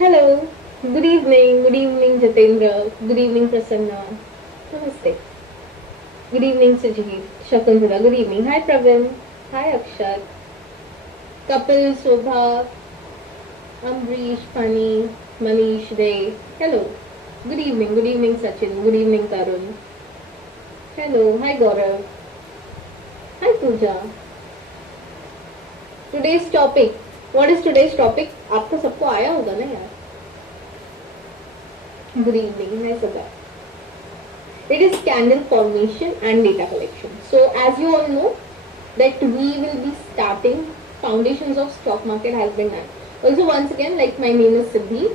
Hello. Good evening. Good evening, Jitendra. Good evening, Prasanna. Namaste. Good evening, Sujit. Shakuntala. Good evening. Hi, Pravin. Hi, Akshat. Kapil, Shobha, Ambrish, Pani, Manish, Ray. Hello. Good evening. Good evening, Sachin. Good evening, Tarun. Hello. Hi, Gaurav. Hi, Pooja. Today's topic. What is today's topic? आपको सबको आया होगा ना यार. Good evening. Hi, Sabha. It is candle formation and data collection. So as you all know that we will be starting foundations of stock market has been done. Also once again, like my name is Siddhi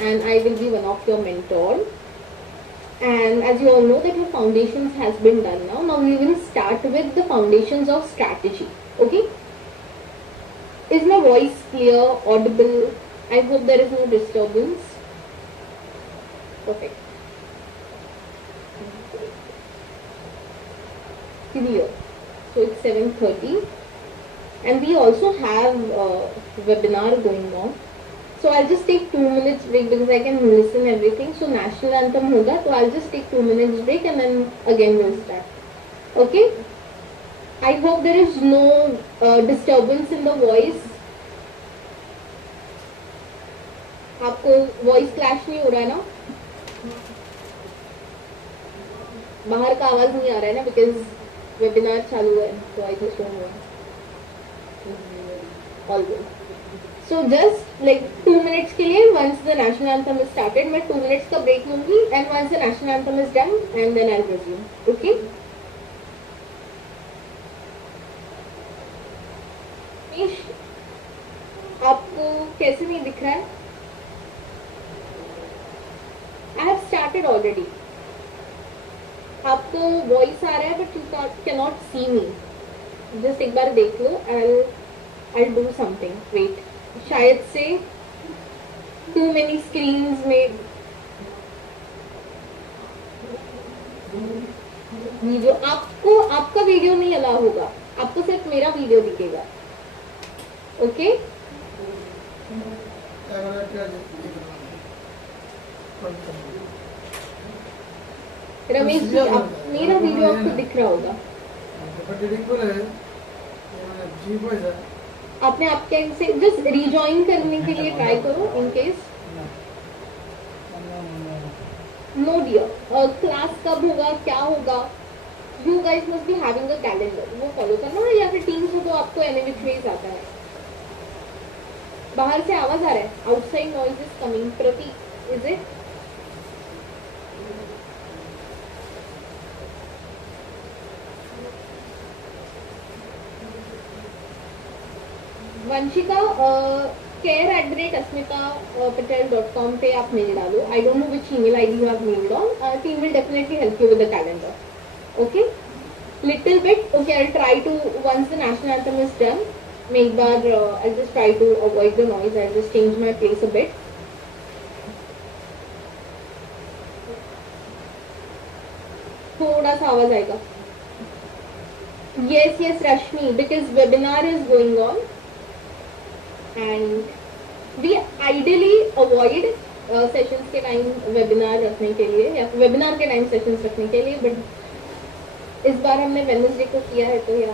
and I will be one of your mentor. And as you all know that your foundations has been done now. Now we will start with the foundations of strategy. Okay. Is my voice clear, audible? I hope there is no disturbance. Perfect. Clear. So it's 7:30 and we also have a webinar going on. So I'll just take 2 minutes break because I can listen everything. So national anthem hoga, so I'll just take 2 minutes break and then again we'll start. Okay? I hope there is no disturbance in the voice. आपको voice clash नहीं हो रहा है ना? बाहर का आवाज नहीं आ रहा है ना because webinar चालू है, so I just don't know. All good. So just like 2 minutes के लिए once the national anthem is started मैं 2 minutes का break लूँगी and once the national anthem is done and then I'll resume. Okay? आपको कैसे नहीं दिख रहा है? I have started already. आपको voice आ रहा है but you cannot see me. Just एक बार देख लो. I'll do something. Wait. शायद से too many screens में वीडियो आपको आपका वीडियो नहीं अलाउ होगा, आपको सिर्फ मेरा वीडियो दिखेगा. ओके? रमेश जी आप मेरा वीडियो आपको दिख रहा होगा. आपने आपके से जस्ट रिजॉइन करने के लिए ट्राई करो in case. No dear class कब होगा क्या होगा you guys must be having a calendar, वो फॉलो करना है या फिर टीम्स हो तो आपको एनी विच वेज आता है. बाहर से आवाज आ रहा है, outside noise is coming. Prateek is it? Vanshika care@asmitapatel.com पे आप मेल डालो. I don't know which email ID you have mailed on. Team will definitely help you with the calendar. Okay? Little bit. Okay, I try to once the national anthem is done. मैं एक बार I just try to avoid the noise. I just change my place a bit. थोड़ा सा आवाज आएगा. yes yes Rashmi, because webinar is going on and we ideally avoid sessions के time webinar रखने के लिए या वेबिनार के टाइम सेशंस रखने के लिए, बट इस बार हमने वेडनेसडे को किया है तो या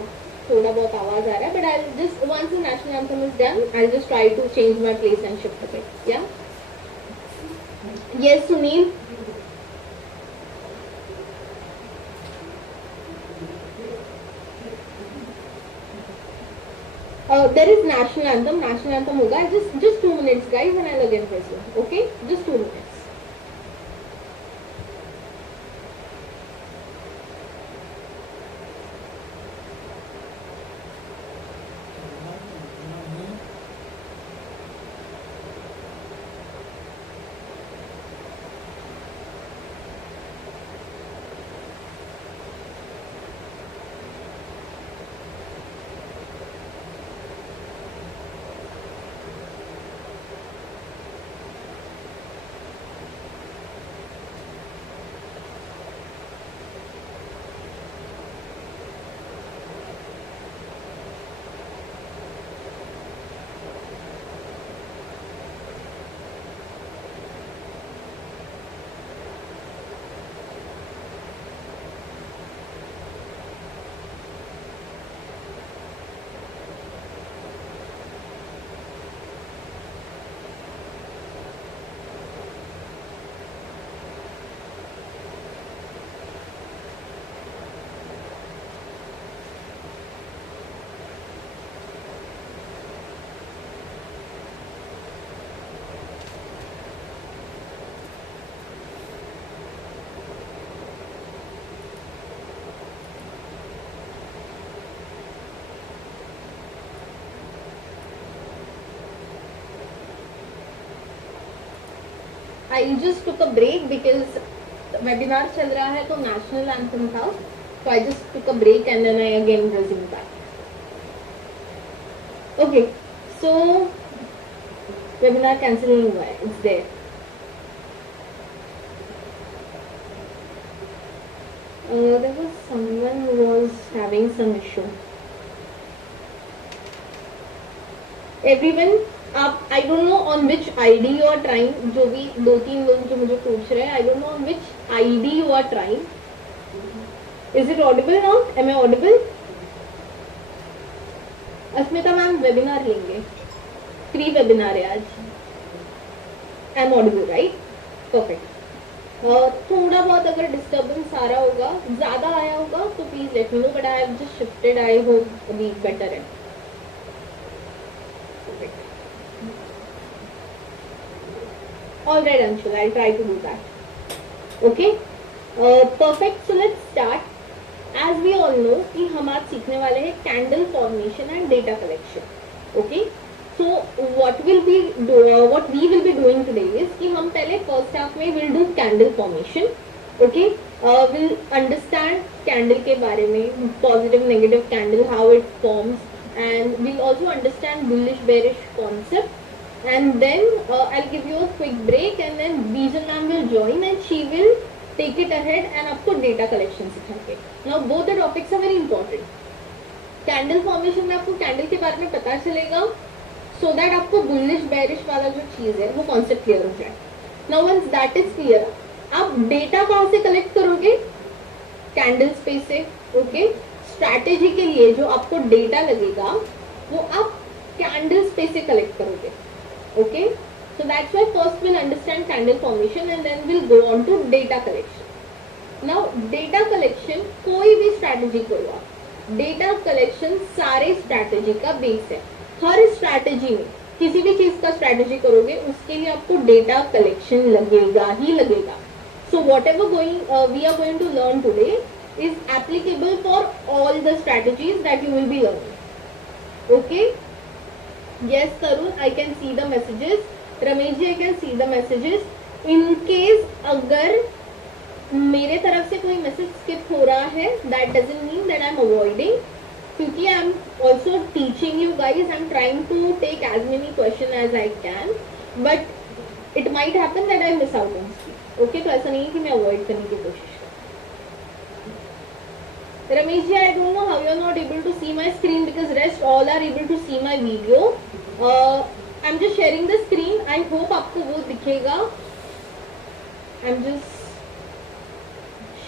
थोड़ा बहुत आवाज आ रहा है. But I just once the national anthem is done I just try to change my place and shift a bit. या yes Sunil. There is national anthem. National anthem होगा. Just 2 minutes, guys, and I'll again resume. Okay, just 2 minutes. I just took a break because webinar चल रहा है तो national anthem था, so I just took a break and then I again resumed back. Okay, so webinar cancel नहीं हुआ है, it's there. There was someone who was having some issue. Everyone, आप I don't know on which ID you are trying. जो भी दो तीन लोग जो मुझे पूछ रहे हैं, I don't know on which ID you are trying. Is it audible now? Am I audible? Asmita ma'am webinar लेंगे, फ्री वेबिनार है आज. I am audible right? Perfect. थोड़ा बहुत अगर डिस्टर्बेंस आ रहा होगा, ज्यादा आया होगा तो please let me know, but I have just shifted. I hope अभी बेटर है. All right Anshul, I try to do that. Okay, perfect. So let's start. As we all know कि हम आज सीखने वाले हैं candle formation and data collection. Okay, so what we will be doing today is कि हम पहले फर्स्ट हाफ में will do candle formation. Okay, will understand candle के बारे में, positive negative candle, how it forms, and will also understand bullish bearish concept. And then I'll give you a quick break and then Bijal ma'am will join and she will take it ahead and आपको data collection सिखाएंगे. Now both the topics are very important. Candle formation में आपको candle के बारे में पता चलेगा so that आपको बुलिश बेरिश वाला जो चीज है वो कॉन्सेप्ट क्लियर हो जाए. Now once that is clear, आप डेटा कहाँ से कलेक्ट करोगे? कैंडल स्पेस से. ओके, स्ट्रैटेजी के लिए जो आपको डेटा लगेगा वो आप कैंडल स्पेस से कलेक्ट करोगे. Okay, so that's why first we'll understand candle formation and then we'll go on to data collection. Now data collection कोई भी strategy करो आप, data collection सारे strategy का base है. हर strategy में किसी भी चीज का strategy करोगे उसके लिए आपको data collection लगेगा ही लगेगा. So whatever we are going to learn today is applicable for all the strategies that you will be learning. Okay. Yes, Tarun, I can see the messages. Ramesh ji, I can see the messages. In case अगर मेरे तरफ से कोई message skip हो रहा है, that doesn't mean that I'm avoiding. क्योंकि I'm also teaching you guys. I'm trying to take as many questions as I can, but it might happen that I miss out on sleep. Okay, तो ऐसा नहीं है कि मैं avoid करने की कोशिश. Ramesh ji, I don't know how you are not able to see my screen because rest all are able to see my video. I'm just sharing the screen. I hope आपको वो दिखेगा. I'm just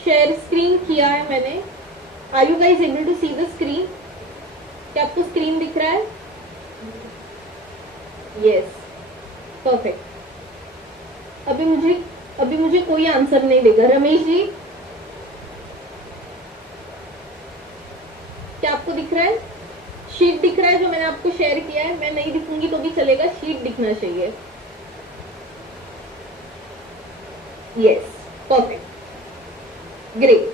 share screen किया है मैंने. Are you guys able to see the screen? क्या आपको screen दिख रहा है? Yes, perfect. अभी मुझे कोई आंसर नहीं देगा. रमेश जी, क्या आपको दिख रहा है? शीट दिख रहा है जो मैंने आपको शेयर किया है? मैं नहीं दिखूंगी तो भी चलेगा, शीट दिखना चाहिए. Yes, perfect, great.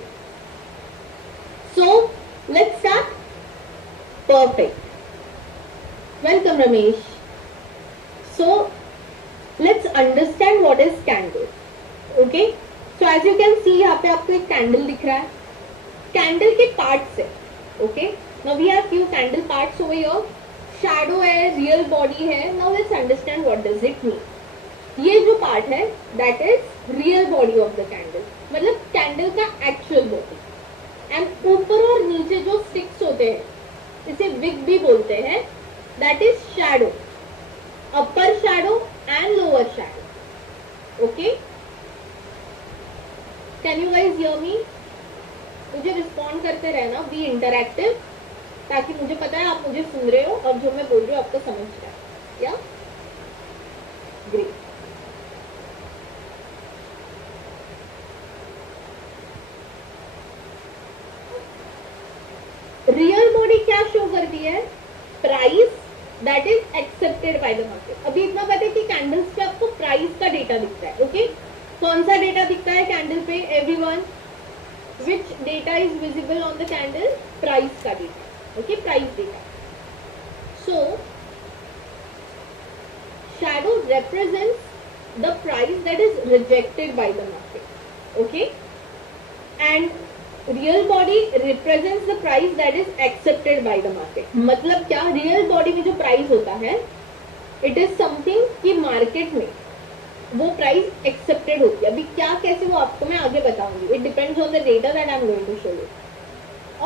So let's start. Perfect, welcome Ramesh. So let's understand what is candle. Okay, so as you can see यहाँ पे आपको एक कैंडल दिख रहा है. कैंडल के पार्ट्स है. Okay, now we have few candle parts over here. Shadow है, real body है. Now let's understand what does it mean. ये जो part है that is real body of the candle. मतलब candle का actual body. And ऊपर और नीचे जो sticks होते हैं इसे wick भी बोलते हैं. That is shadow. Upper shadow and lower shadow. Okay. Can you guys hear me? मुझे रिस्पॉन्ड करते रहना, बी इंटरैक्टिव, ताकि मुझे पता है आप मुझे सुन रहे हो और जो मैं बोल रही हूँ आपको समझ रहा है. या ग्रेट. रियल बॉडी क्या शो करती है? Price that is accepted by the market. अभी इतना पता है कि कैंडल्स पे आपको प्राइस का डेटा दिखता है. ओके, कौन सा डेटा दिखता है कैंडल पे? Everyone, which data is visible on the candle? Price का data. Okay, price data. So shadow represents the price that is rejected by the market. Okay, and real body represents the price that is accepted by the market. मतलब क्या, real body में जो price होता है, it is something कि market में वो price accepted होती है. अभी क्या कैसे वो आपको मैं आगे बताऊंगी. It depends on the data that I am going to show you.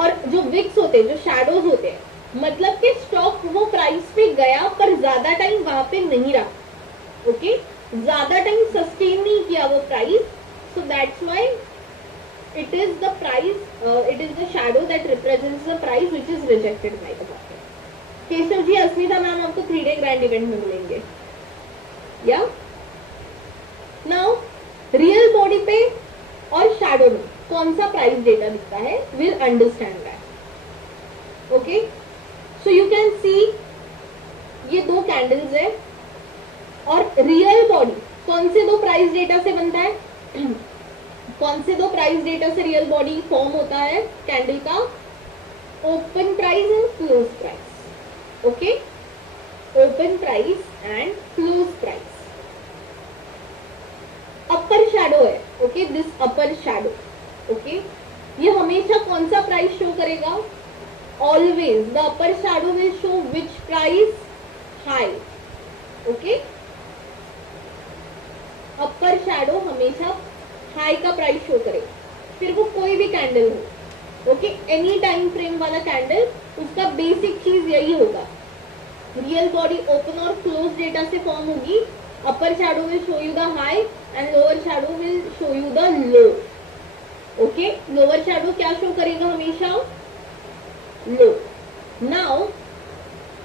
और जो विक्स होते हैं, जो शैडोज होते हैं, मतलब कि स्टॉक वो प्राइस पे गया पर ज्यादा टाइम वहां पे नहीं रहा. ओके, ज्यादा टाइम सस्टेन नहीं किया वो price. So that's why it is the price, it is the shadow that represents the price which is rejected by the market. Keshav ji, Asmita ma'am आपको 3 डे ग्रैंड इवेंट में मिलेंगे. या नाउ रियल बॉडी पे और shadow में कौन सा प्राइस डेटा दिखता है, will understand that. Okay, so you can सी ये 2 कैंडल्स है. और रियल बॉडी कौन से 2 प्राइस डेटा से बनता है? कौन से 2 प्राइस डेटा से रियल बॉडी फॉर्म होता है कैंडल का? Open price and close price. Okay, open price and close price. Upper shadow है. Okay, this upper shadow. Okay, ये हमेशा कौन सा प्राइस शो करेगा? Always the upper shadow will show which price? High. Okay, upper shadow हमेशा high का price show करेगा, फिर वो कोई भी कैंडल हो. ओके, एनी टाइम फ्रेम वाला कैंडल, उसका बेसिक चीज यही होगा. रियल बॉडी ओपन और क्लोज डेटा से फॉर्म होगी. Upper shadow will show you the high and lower shadow will show you the low. Okay, lower shadow क्या शो करेगा? हमेशा low. Now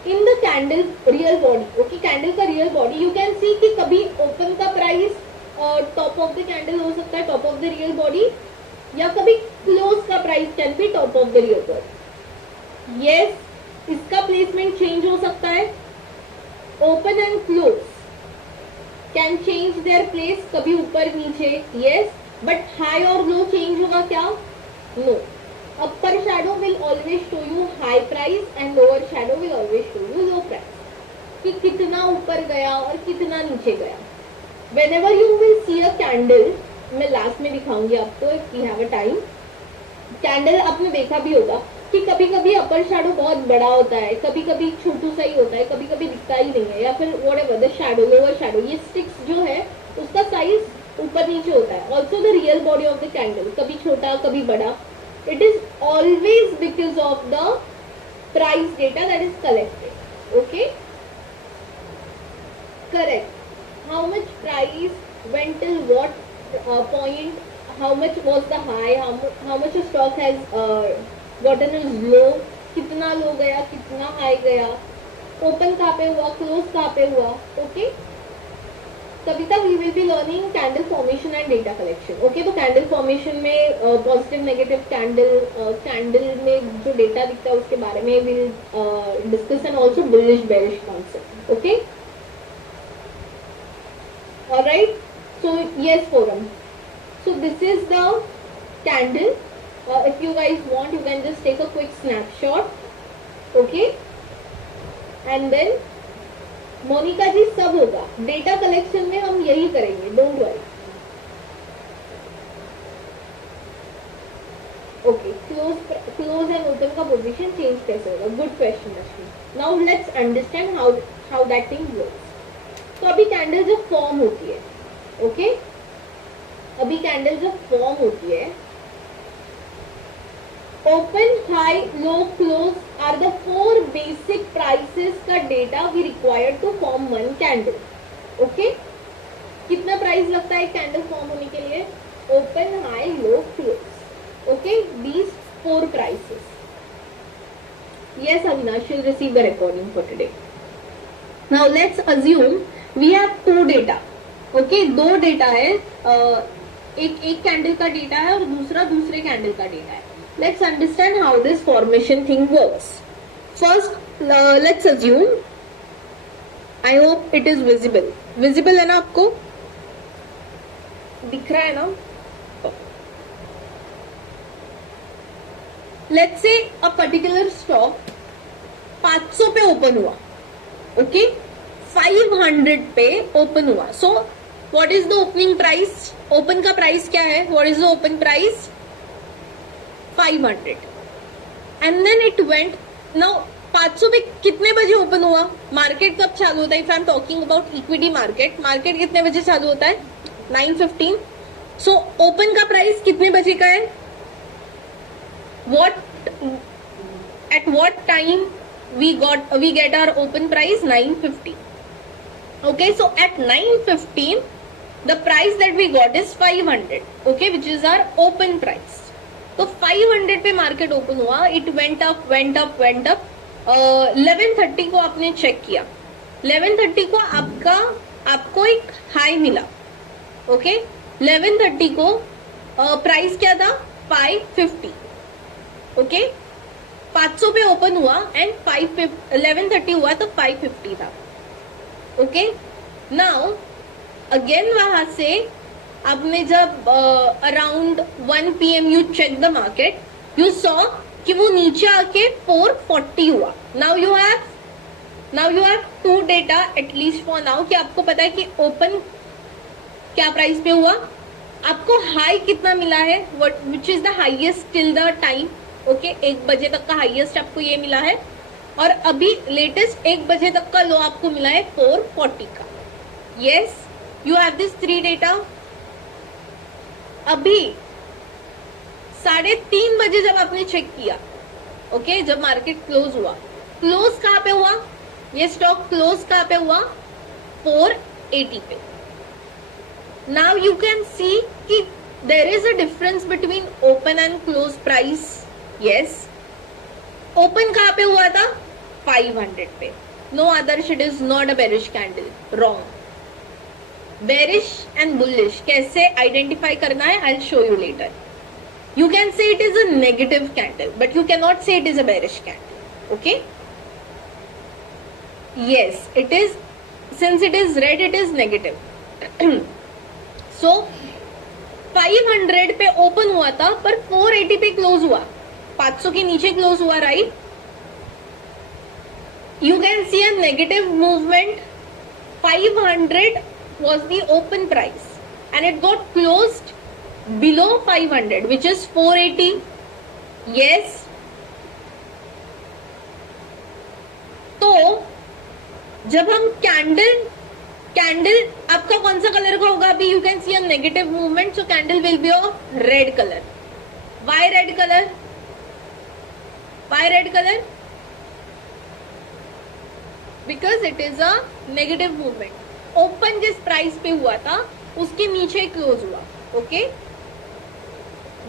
in the candle real body, okay, candle का real body you can see कि कभी open का price top of the candle हो सकता है, top of the real body, या कभी क्लोज का price can be top of the real body. Yes, इसका प्लेसमेंट चेंज हो सकता है. Open and close can change their place, कभी ऊपर नीचे. यस, बट हाई और लो चेंज होगा क्या? No. Upper shadow will always show you high price and lower shadow will always show you low price, कि कितना ऊपर गया और कितना नीचे गया. Whenever you will see a candle, मैं लास्ट में दिखाऊंगी आपको if we have a time. Candle आपने देखा भी होगा कि कभी कभी अपर शैडो बहुत बड़ा होता है, कभी कभी छोटू सा ही होता है, कभी कभी दिखता ही नहीं है, या फिर whatever the shadow, lower shadow, ये स्टिक्स जो है उसका साइज ऊपर नीचे होता है. Also the real body of the candle, कभी छोटा कभी बड़ा. It is always because of the price data that is collected. Okay, correct. How much price went till what point? How much was the high? How much the stock has gotten a low? कितना लो गया, कितना high गया, open कहाँ पे हुआ, close कहाँ पे हुआ. ओके, तभी तक we will be learning candle formation and data collection. Okay, तो कैंडल फॉर्मेशन में पॉजिटिव नेगेटिव कैंडल, कैंडल में जो डेटा दिखता है उसके बारे में we'll discuss, and also bullish bearish concept. Okay, alright, so yes forum, so this is the candle. If you guys want, you can just take a quick snapshot. Okay, and then Monika ji सब होगा data collection में, हम यही करेंगे, don't worry. Okay, close and open का position change कैसे होगा? Good question Rashmi. Now let's understand how that thing works. तो अभी कैंडल जब फॉर्म होती है, ओके, अभी कैंडल जब फॉर्म होती है, open, high, low, close are the 4 basic prices का data we required to form one candle. Okay, कितना प्राइस लगता है कैंडल फॉर्म होने के लिए? Open, high, low, close. Okay, these 4 prices. Yes Avinash, you'll receive the recording for today. Now let's assume we have 2 data. Okay, 2 data है, एक candle का data है और दूसरा दूसरे कैंडल का डेटा है. Let's understand how this formation thing works. First, let's assume, I hope it is visible. Visible है ना आपको? दिख रहा है ना? Let's say a particular stock 500 पे ओपन हुआ. ओके, 500 पे ओपन हुआ. So what is the opening price? Open का प्राइस क्या है? What is the open price? 500 and then it went. Now 500 पे कितने बजे ओपन हुआ? मार्केट कब चालू होता है? If I am talking about equity market, market कितने बजे चालू होता है? 9:15. सो ओपन का प्राइस कितने बजे का है? At what time we get our open price? 9:15. Okay, so at 9:15 the price that we got is 500. Okay, which is our open price. तो 500 पे मार्केट ओपन हुआ. इट वेंट अप 11:30 को आपने चेक किया. 11:30 को आपको एक हाई मिला. ओके, 11:30 को प्राइस क्या था? 550. ओके, 500 पे ओपन हुआ एंड 11:30 हुआ तो 550 था. ओके, नाउ अगेन वहां से आपने जब around 1 PM you check the market, you saw कि वो नीचे आके 440 हुआ. Now you have two data at least for now कि आपको पता है कि ओपन क्या प्राइस पे हुआ, आपको हाई कितना मिला है, which is the highest till the time. Okay, 1 बजे तक का हाईएस्ट आपको ये मिला है और अभी लेटेस्ट 1 बजे तक का लो आपको मिला है 440 का. Yes, you have this 3 data. अभी 3:30 बजे जब आपने चेक किया, ओके, जब मार्केट क्लोज हुआ, क्लोज कहां पे हुआ? ये स्टॉक क्लोज कहां पे हुआ? 480 पे. नाउ यू कैन सी कि there is a difference between open and close price. Yes, open कहां पे हुआ था? 500 पे. No Adarsh, it is not a bearish candle. Wrong. Bearish and bullish कैसे आइडेंटिफाई करना है? I will show you later. You can say it is a negative candle, but you cannot say it is a bearish candle. Okay? Yes, it is. Since it is red, it is negative. So 500 पे open हुआ था पर 480 पे close हुआ. 500 के नीचे close हुआ, right? You can see a negative movement. 500 was the open price and it got closed below 500 which is 480. yes, तो जब हम कैंडल आपका कौन सा कलर का होगा? अभी you can see a negative movement, so candle will be of red colour. Why red colour? Why red colour? Because it is a negative movement. Open जिस प्राइस पे हुआ था उसके नीचे क्लोज हुआ. Okay,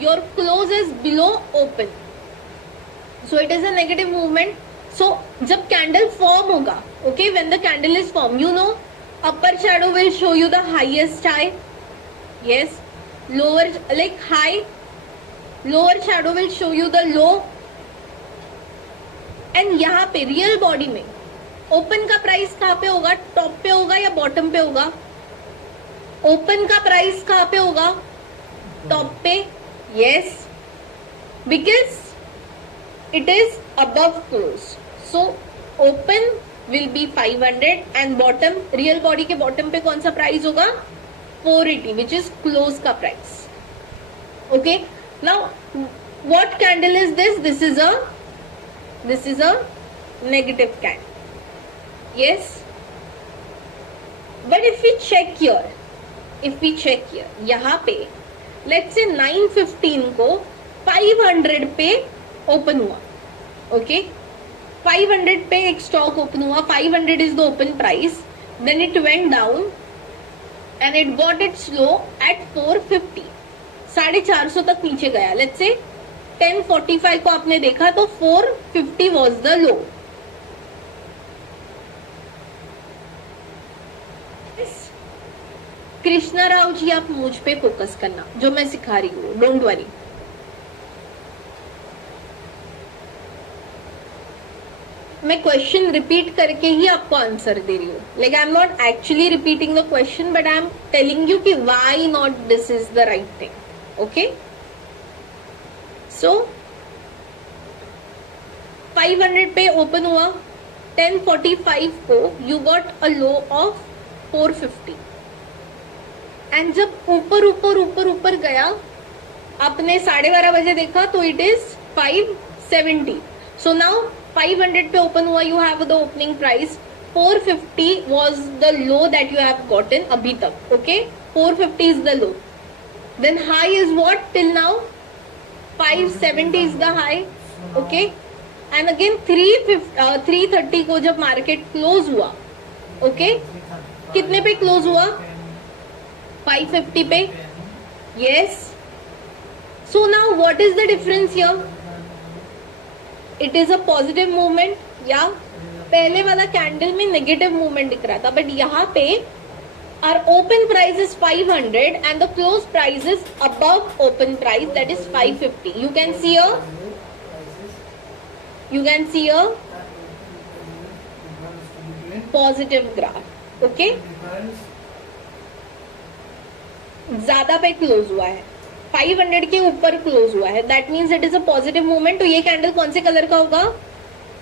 your close is below open, so it is a negative movement. So जब candle form होगा, okay, when the candle is formed, you know upper shadow will show you the highest high. yes, lower like high, lower shadow will show you the low. and यहाँ पे real body में open का price कहाँ पे होगा? Top पे होगा या बॉटम पे होगा? ओपन का प्राइस कहाँ पे होगा? टॉप पे. yes, because it is above close, so open will be 500 and bottom, real body के bottom पे कौन सा प्राइस होगा? 480 which is close का price. okay, now what candle is this? This is a negative candle. yes, but if we check here, यहाँ पे let's say 9:15 को 500 पे ओपन हुआ. ओके, 500 पे एक स्टॉक ओपन हुआ. 500 is the open price. Then it went down and it got its low at 450. 450 तक नीचे गया. लेट्स से 10:45 को आपने देखा तो 450 was the low. Krishna Rao ji, आप मुझ पे फोकस करना, जो मैं सिखा रही हूँ. Don't worry. मैं क्वेश्चन रिपीट करके ही आपको आंसर दे रही हूँ. Like I am not actually repeating the question but I am telling you कि why not this is the right thing. Okay, so 500 पे ओपन हुआ. 10:45 को you got a low of 450. And जब ऊपर ऊपर ऊपर ऊपर गया, आपने 12:30 बजे देखा तो इट इज 570. सो नाउ 500 पे ओपन हुआ, you have the opening price 450 was the low that you have gotten अभी तक. Okay, 450 is the low. Then high is what till now? 570 is the high. Okay, and again 330 को जब market close हुआ, okay, कितने पे close हुआ? 550 पे. Yes. So now what is the difference here? It is a positive movement. या पहले वाला कैंडल में नेगेटिव मूवमेंट दिख रहा था, बट यहाँ पे our open price is 500 and the close price is above open price, that is 550. You can see a positive graph. Okay, ज्यादा पे क्लोज हुआ है, 500 के ऊपर क्लोज हुआ है, that means it is a positive movement. तो ये कैंडल कौन से कलर का होगा?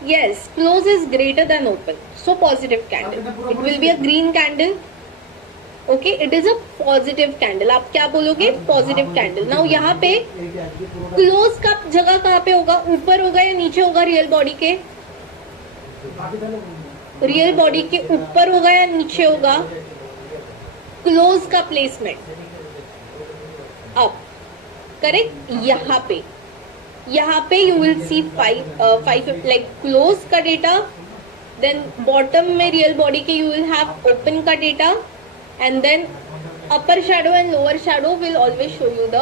Yes, close is greater than open, so positive candle. It will be a green candle. Okay, it is a positive candle. आप क्या बोलोगे? Positive candle. नाउ यहाँ पे क्लोज का जगह कहाँ पे होगा? ऊपर होगा या नीचे होगा? रियल बॉडी के ऊपर होगा या नीचे होगा? क्लोज का प्लेसमेंट अप, करेक्ट. यहाँ पे you will see 5 like close का डेटा, देन बॉटम में रियल बॉडी के यू विल हैव ओपन का data, and then upper shadow and lower shadow will always show you the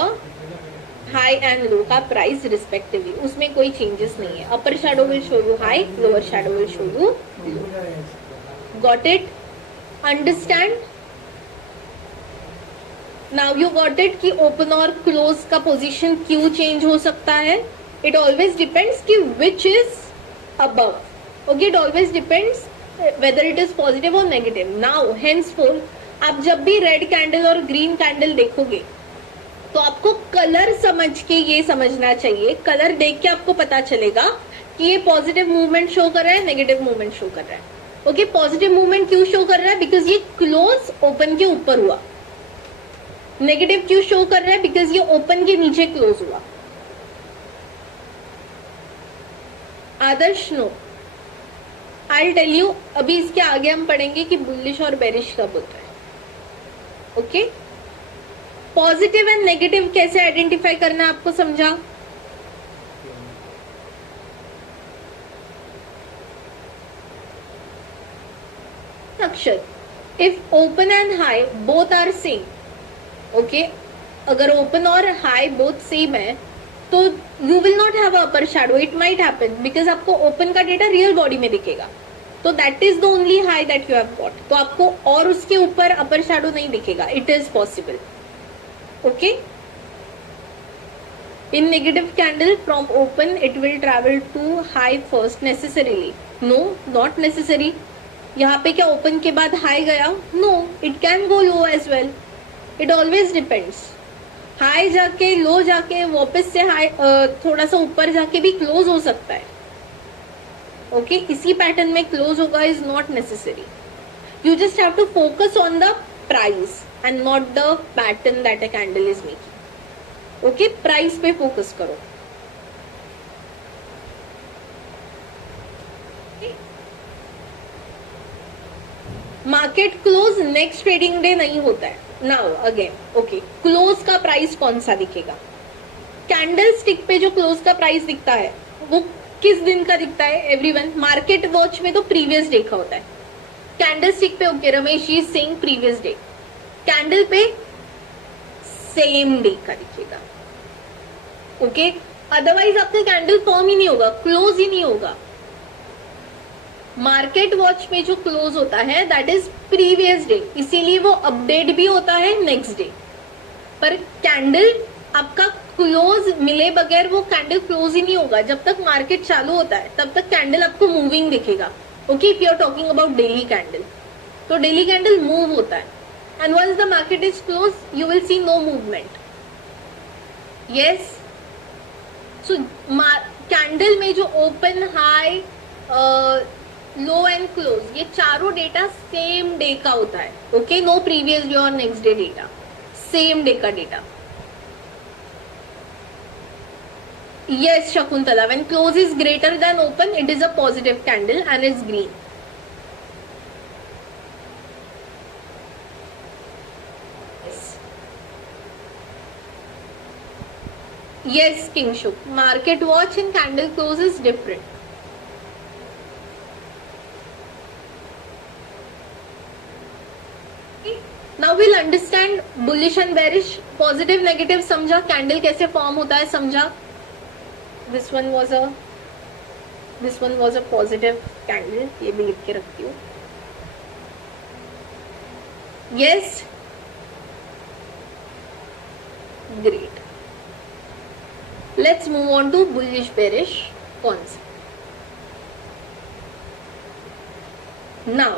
high and low का price respectively. उसमें कोई changes नहीं है. Upper shadow will show you high, lower shadow will show you low. Got it? Understand? Now you got it कि open और close का position क्यों change हो सकता है. इट ऑलवेज डिपेंड्स कि which is above. Okay, it always depends weather it is positive और negative. Now हेंसफोर्थ आप जब भी रेड कैंडल और ग्रीन कैंडल देखोगे तो आपको कलर समझ के ये समझना चाहिए. कलर देख के आपको पता चलेगा कि ये पॉजिटिव मूवमेंट शो कर रहा है, नेगेटिव मूवमेंट शो कर रहा है. ओके, पॉजिटिव मूवमेंट क्यों शो कर रहा है? बिकॉज ये क्लोज ओपन के ऊपर हुआ. नेगेटिव क्यों शो कर रहा है? बिकॉज ये ओपन के नीचे क्लोज हुआ. आदर्श, नो, आई टेल यू. अभी इसके आगे हम पढ़ेंगे कि बुलिश और बेरिश कब होता है. ओके, पॉजिटिव एंड नेगेटिव कैसे आइडेंटिफाई करना है आपको समझा? Akshar, if open and high both are same, okay, अगर ओपन और हाई बोथ सेम है तो you will not have upper shadow. It might happen because आपको ओपन का डेटा रियल बॉडी में दिखेगा, तो that is the only high that you have got. तो आपको और उसके ऊपर अपर शैडो नहीं दिखेगा. It is possible. Okay, in negative candle from open it will travel to high first necessarily. No, not necessary. यहाँ पे क्या ओपन के बाद हाई गया? No, it can go low as well. It always depends. High जाके low जाके वापस से हाई थोड़ा सा ऊपर जाके भी क्लोज हो सकता है. ओके, इसी पैटर्न में क्लोज होगा is not necessary. You just have to focus on the price and not the pattern that a candle is making. Okay, price पे फोकस करो. Market close next trading day नहीं होता है. Now again, okay, close का price कौन सा दिखेगा? Candle stick पे जो क्लोज का प्राइस दिखता है वो किस दिन का दिखता है? एवरीवन, मार्केट वॉच में तो प्रीवियस डे का होता है. कैंडल स्टिक पे okay, Ramesh ji saying previous day. Candle पे सेम डे का दिखेगा. ओके, अदरवाइज आपका कैंडल फॉर्म ही नहीं होगा, क्लोज ही नहीं होगा. मार्केट वॉच में जो क्लोज होता है दैट इज प्रीवियस डे, इसीलिए वो अपडेट भी होता है नेक्स्ट डे. पर कैंडल आपका क्लोज मिले बगैर वो कैंडल क्लोज ही नहीं होगा. जब तक मार्केट चालू होता है तब तक कैंडल आपको मूविंग दिखेगा. Okay, if you are talking about daily candle, तो डेली कैंडल मूव होता है. And once the market is close you will see no movement. Yes, so candle में जो open, high, low and close, ये चारों data same day का होता है. ओके, नो प्रीवियस डे और next day data. Same day का data. Yes, Shakuntala. When close is greater than open, it is a positive candle and it's green. Yes. Yes, Kingshuk. Market watch and candle close is different. Now we'll understand bullish and bearish. Positive, negative समझा. Candle कैसे form होता है समझा. This one was a positive candle. ये भी लिख के रखती हूँ. Yes. Great. Let's move on to bullish bearish concept. Now,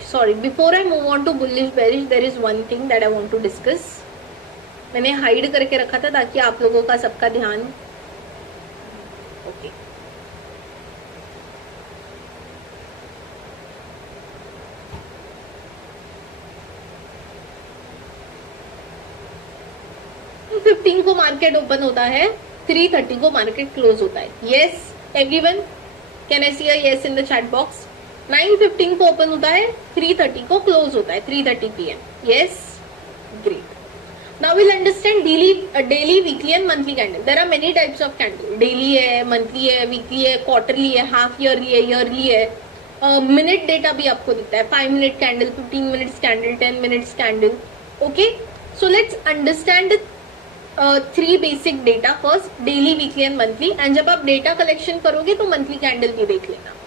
sorry, before I move on to bullish bearish, there is one thing that I want to discuss. मैंने hide करके रखा था ताकि आप लोगों का सबका ध्यान. ओके. $15 को मार्केट ओपन होता है, 3:30 को मार्केट क्लोज होता है. Yes everyone, can I see a yes in the chat box? 9:15 को ओपन होता है, 3:30 को क्लोज होता है, 3:30 PM. Yes, great. Now we'll understand daily, weekly and monthly candle. There are many types of candle. Daily है, monthly है, weekly है, quarterly है, half yearly है, yearly है. Minute data भी आपको दिखता है. 5 minute candle, 15 minutes candle, 10 minutes candle. Okay. So let's understand 3 basic data first. Daily, weekly and monthly. And जब आप data collection करोगे तो monthly candle भी देख लेना.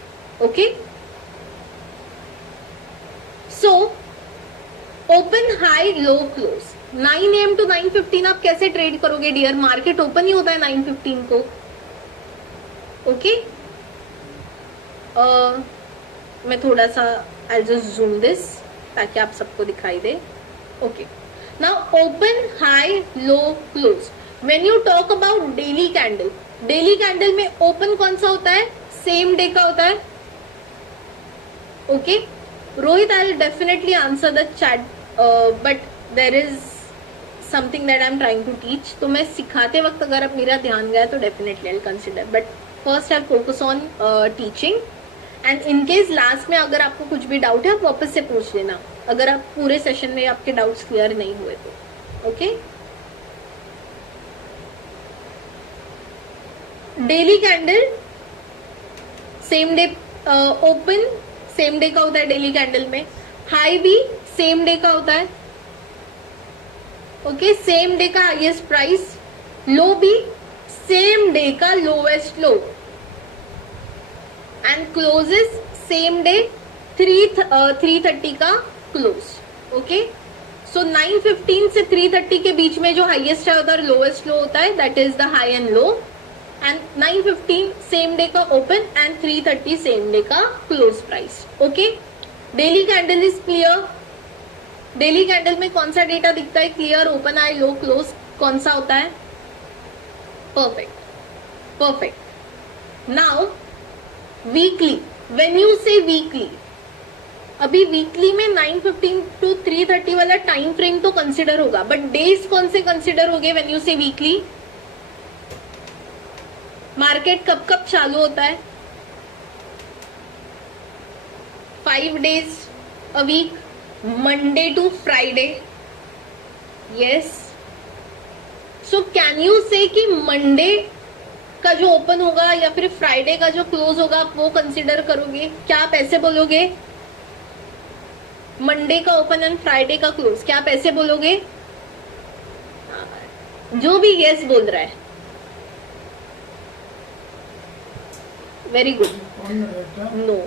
Okay. So open, high, low, close. 9 AM to 9:15 आप कैसे ट्रेड करोगे डियर? मार्केट ओपन ही होता है 9:15 को. ओके. मैं थोड़ा सा आई जस्ट जूम दिस ताकि आप सबको दिखाई दे. Okay. Now open, high, low, close. When you talk about daily candle, daily candle में ओपन कौन सा होता है? सेम डे का होता है. Okay. Rohit, I will definitely answer the chat, but there is something that I am trying to teach. तो मैं सिखाते वक्त अगर आप मेरा ध्यान गया तो definitely I consider, but first I focus on teaching. And in case last में अगर आपको कुछ भी डाउट है आप वापस से पूछ लेना, अगर आप पूरे सेशन में आपके डाउट्स क्लियर नहीं हुए तो. Okay. Daily candle same day open, same day का होता है डेली कैंडल में. हाई भी सेम डे का होता है. ओके. सेम डे का हाईएस्ट प्राइस. लो भी सेम डे का lowest low. And closes same day 3:30 का क्लोज. ओके. सो 9:15 से 3:30 के बीच में जो हाईएस्ट है उधर लोवेस्ट लो होता है, that is the high and low. And 9:15 same day का ओपन एंड 3:30 सेम डे का close price. Okay. Daily candle is clear. Daily candle में कौन सा डेटा दिखता है? Clear, open, high, low, close कौन सा होता है? Perfect, perfect. Now weekly, when you से वीकली, अभी वीकली में 9:15 टू 3:30 वाला टाइम फ्रेम तो कंसिडर होगा, बट डेज कौन से कंसिडर होंगे व्हेन यू से वीकली? मार्केट कब कब चालू होता है? 5 days a week, Monday to Friday. Yes. So can you say कि Monday का जो ओपन होगा या फिर फ्राइडे का जो क्लोज होगा आप वो कंसिडर करोगे? क्या आप ऐसे बोलोगे? मंडे का ओपन एंड फ्राइडे का क्लोज, क्या आप ऐसे बोलोगे? जो भी यस बोल रहा है, very good. No,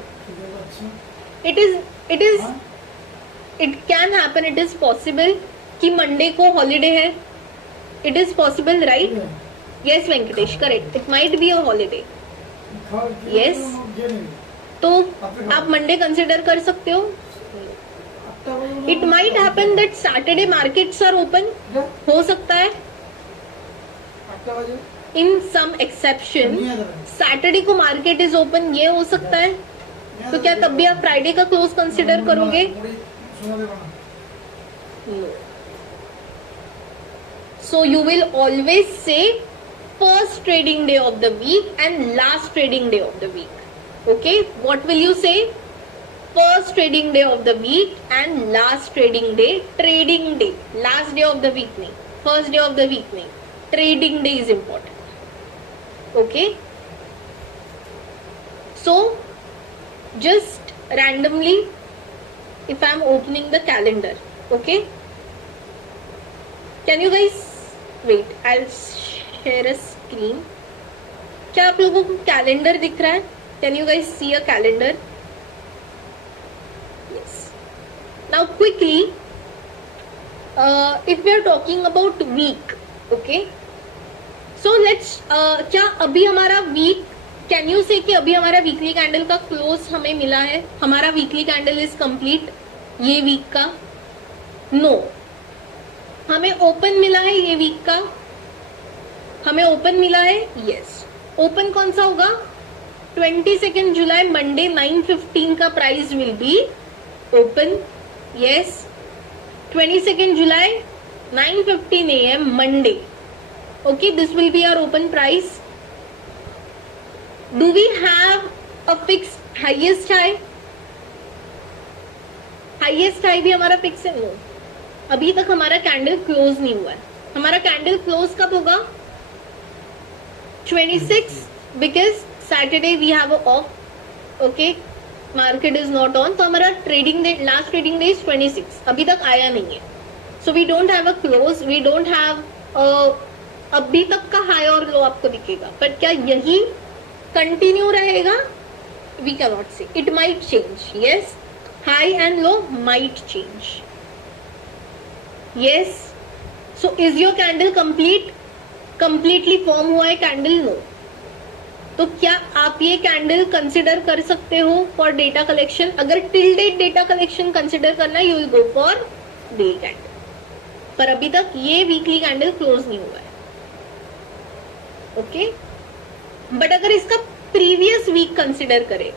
it can happen, it is possible कि मंडे को हॉलीडे है. It is possible, right? Yes Venkatesh, correct. It might be a holiday. Yes. तो आप मंडे कंसिडर कर सकते हो. It might happen that Saturday markets are open, हो सकता है. इन सम एक्सेप्शन सैटरडे को मार्केट इज ओपन, ये हो सकता है. तो क्या तब भी आप फ्राइडे का क्लोज कंसिडर करोगे? No. So you will always say first trading day of the week and last trading day of the week. Okay, what will you say? First trading day of the week and last trading day. Trading day, last day of the week नहीं, first day of the week नहीं, trading day is important. Okay, so just randomly if I am opening the calendar, okay, can you guys wait, I'll share a screen. क्या आप लोगों को calendar दिख रहा है? Can you guys see a calendar? Yes. Now quickly, if we are talking about week, okay, so let's क्या अभी हमारा वीक, कैन यू से कि अभी हमारा वीकली कैंडल का क्लोज हमें मिला है? हमारा वीकली कैंडल इज कंप्लीट ये वीक का? नो, हमें ओपन मिला है ये वीक का, हमें ओपन मिला है। यस, ओपन कौन सा होगा? 22 जुलाई मंडे 9:15 का price will be open. Yes, 22 जुलाई 9:15 AM Monday. Okay, this will be our open price. Do we have a fix highest high? Highest high भी हमारा फिक्स है? नो, अभी तक हमारा कैंडल क्लोज नहीं हुआ है। हमारा कैंडल क्लोज कब होगा? 26, because Saturday we have a off. Okay, market is not on, तो हमारा trading day, last trading day is 26, अभी तक आया नहीं है। So we don't have a close, we don't have अभी तक का हाई और लो आपको दिखेगा, पर क्या यही कंटिन्यू रहेगा? वी कैन नॉट से, it might change. Yes, high and low might change. Yes, so is your candle complete? Completely form हुआ है कैंडल? नो। तो क्या आप ये कैंडल कंसिडर कर सकते हो फॉर डेटा कलेक्शन? अगर till date data collection consider करना है, you will go for day candle, पर अभी तक ये वीकली कैंडल क्लोज नहीं हुआ है। ओके, बट अगर इसका प्रीवियस वीक कंसिडर करें,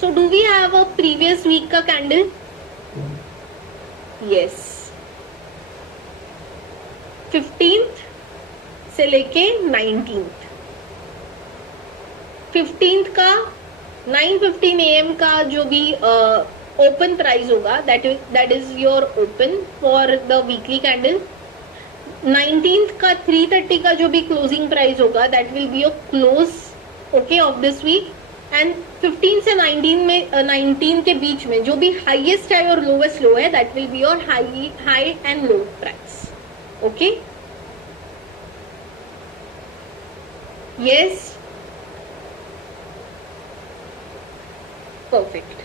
so do we have a previous week का कैंडल? यस, 15th से लेके 19th, 15th का 9:15 AM का जो भी ओपन प्राइस होगा, that is your open for the weekly candle. 19th का 3:30 का जो भी क्लोजिंग प्राइस होगा, that will be your close, okay, of this week. And 15 से 19 के बीच में जो भी हाईएस्ट हाई और लोवेस्ट लो है, that will be your high and low price. Okay, yes, perfect.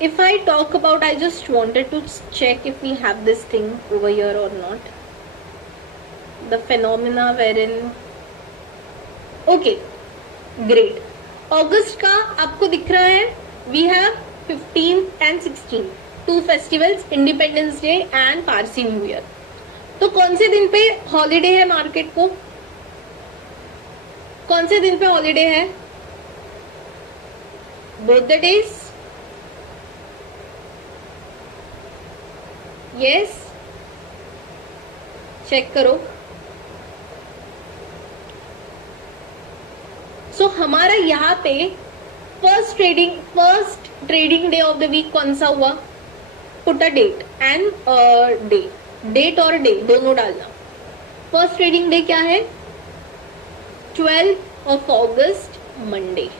If I talk about, I just wanted to check if we have this thing over here or not, the phenomena wherein, okay, great. August का आपको दिख रहा है, we have 15th and 16th, two festivals, Independence Day and Parsi New Year. तो कौन से दिन पे हॉलीडे है मार्केट को? कौन से दिन पे हॉलीडे है? Both the days? Yes, check करो। सो हमारा यहाँ पे first trading day of the week कौन सा हुआ? Put a date and day, date और डे दोनों डालना। फर्स्ट ट्रेडिंग डे क्या है? 12th of August, Monday.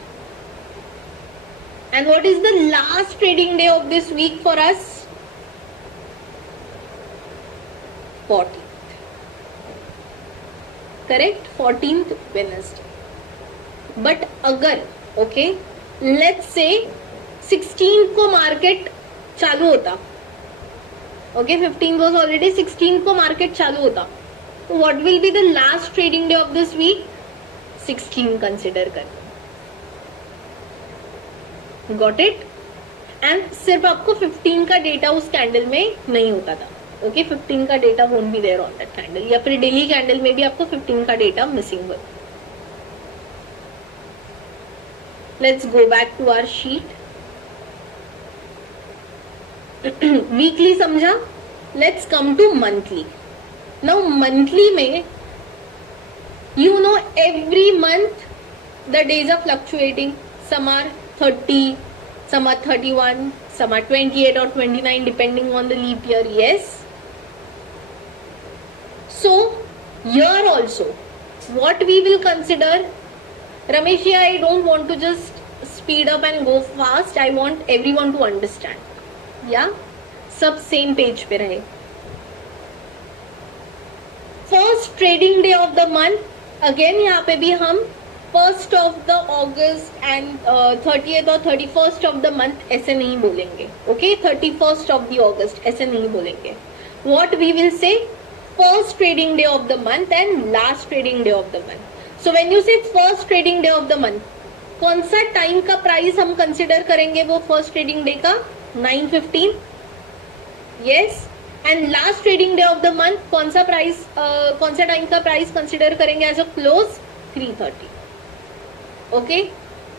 And what is the last trading day of this week for us? 14th. Correct? 14th Wednesday. But अगर, okay, let's say 16th को market चालू होता, okay, 15th was already, 16th को market चालू होता, तो what will be the last trading day of this week? 16 consider कर। Got it? And सिर्फ आपको 15 का डेटा उस कैंडल में नहीं होता था। ओके, 15 का data won't be there on that candle, या फिर डेली कैंडल में भी आपको 15 का डेटा मिसिंग हुआ। Let's go back to our sheet. Weekly समझा. Let's come to monthly. Now monthly में you know every month the days are fluctuating. Some are 30, some are 31, some are 28 or 29 depending on the leap year. Yes. So here also what we will consider, Ramesh, I don't want to just speed up and go fast. I want everyone to understand. Yeah, सब same page पे रहे. First trading day of the month, again यहाँ पे भी हम 1st of the August and 30th और 31st of the month ऐसे नहीं बोलेंगे. ओके, 31st ऑफ द अगस्त ऐसे नहीं बोलेंगे. What we will say, first trading day of the month and last trading day of the month. So when you say first trading day of the month, कौन सा time का price हम consider करेंगे? वो first trading day का 9:15. Yes. And last trading day of the month कौन सा time का प्राइस कंसिडर करेंगे as a close? 3:30. Okay.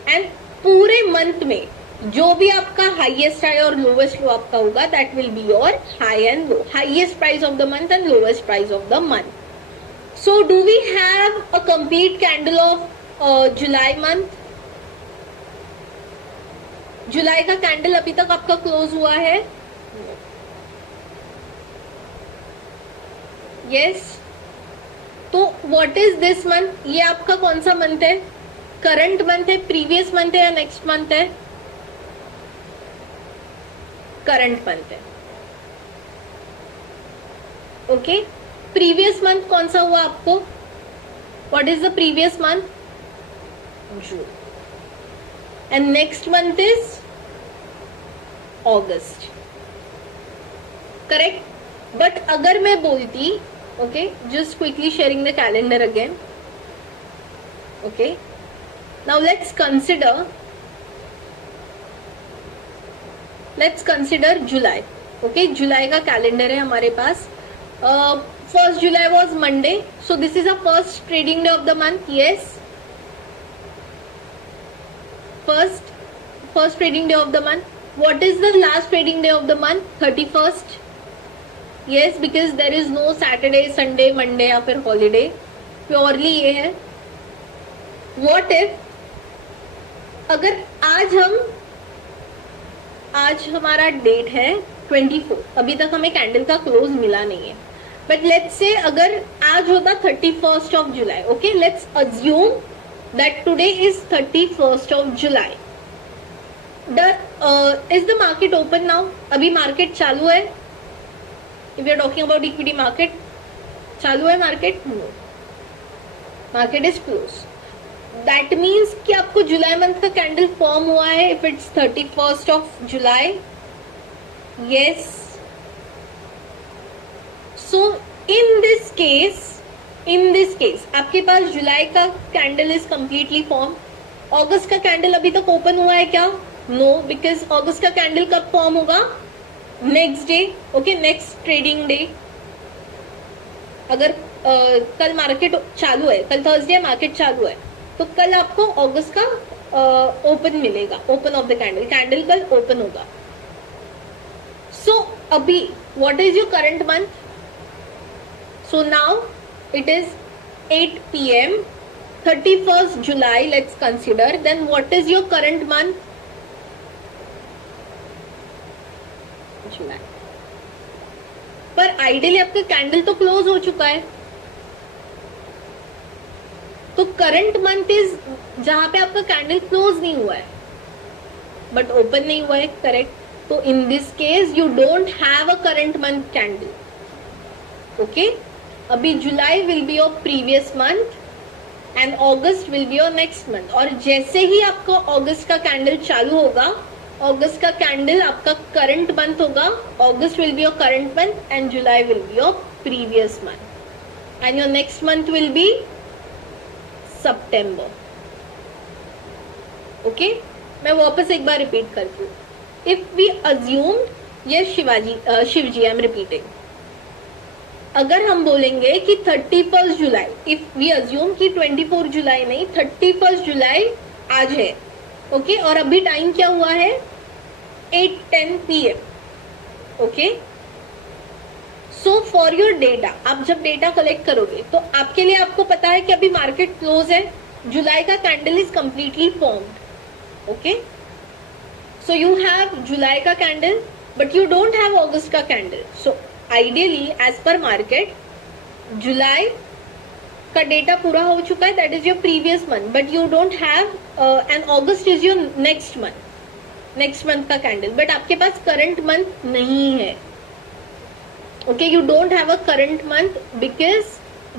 And पूरे मंथ में जो भी आपका हाईएस्ट हाई और लोवेस्ट लो आपका होगा, that will be your high and low. Highest price of the month and lowest price of the month. So do we have a complete candle of July month? जुलाई का candle अभी तक आपका close हुआ है? Yes. तो what is this month? ये आपका कौन सा मंथ है? करंट मंथ है, प्रीवियस मंथ है या नेक्स्ट मंथ है? करंट मंथ है. ओके. प्रीवियस मंथ कौन सा हुआ आपको? What is the previous month? June. And next month is August. Correct. But अगर मैं बोलती, okay, just quickly sharing the calendar again. Okay, now let's consider July. Okay, July का calendar है हमारे पास. 1st July was Monday, so this is a first trading day of the month. Yes, first trading day of the month. What is the last trading day of the month? 31st. Yes, because there is no Saturday, Sunday, Monday या फिर holiday. Purely ये है. What if अगर आज हमारा date है 24, अभी तक हमें कैंडल का क्लोज मिला नहीं है. बट लेट्स से अगर आज होता 31st of July. Okay, let's assume that today is 31st of July. Is the market open now? अभी मार्केट चालू है. If we are talking about equity market, चालू है market? No, market is close. That means कि आपको जुलाई month का candle form हुआ है. If it's 31st of July. Yes. So in this case आपके पास जुलाई का कैंडल इज कंप्लीटली फॉर्म. अगस्त का कैंडल अभी तक ओपन हुआ है क्या? नो, बिकॉज अगस्त का कैंडल कब फॉर्म होगा? Next day. Okay, next trading day. अगर कल मार्केट चालू है, कल थर्सडे मार्केट चालू है, तो कल आपको अगस्त का ओपन मिलेगा. ओपन ऑफ द कैंडल कल ओपन होगा. सो अभी what is your current month? So now it is 8 PM, 31st July. Let's consider. Then what is your current month? July. पर आइडियली आपका कैंडल तो क्लोज हो चुका है. तो करंट मंथ इज जहां पे आपका कैंडल क्लोज नहीं हुआ है बट ओपन नहीं हुआ है. करेक्ट. तो in this case you don't have a current month candle. Okay. अभी July will be your previous month and August will be your next month. और जैसे ही आपको अगस्त का कैंडल चालू होगा, अगस्त का कैंडल आपका करंट मंथ होगा. August will be your current month and July will be your previous month and your next month will be सितंबर. ओके, मैं वापस एक बार रिपीट करती हूँ. If we assume, yes Shivji I am repeating. अगर हम बोलेंगे कि 31st July, if we assume कि 24 जुलाई नहीं 31st जुलाई आज है, ओके, और अभी टाइम क्या हुआ है, 8:10 PM. Okay, so for your data, आप जब डेटा कलेक्ट करोगे तो आपके लिए आपको पता है कि अभी मार्केट क्लोज है, जुलाई का candle is completely formed. Okay, so you have July का candle but you don't have August का candle. So ideally as per market July का डेटा पूरा हो चुका है, that is your previous month, but you don't have and August is your next month का candle, but आपके पास current month नहीं है. Okay, you don't have a current month because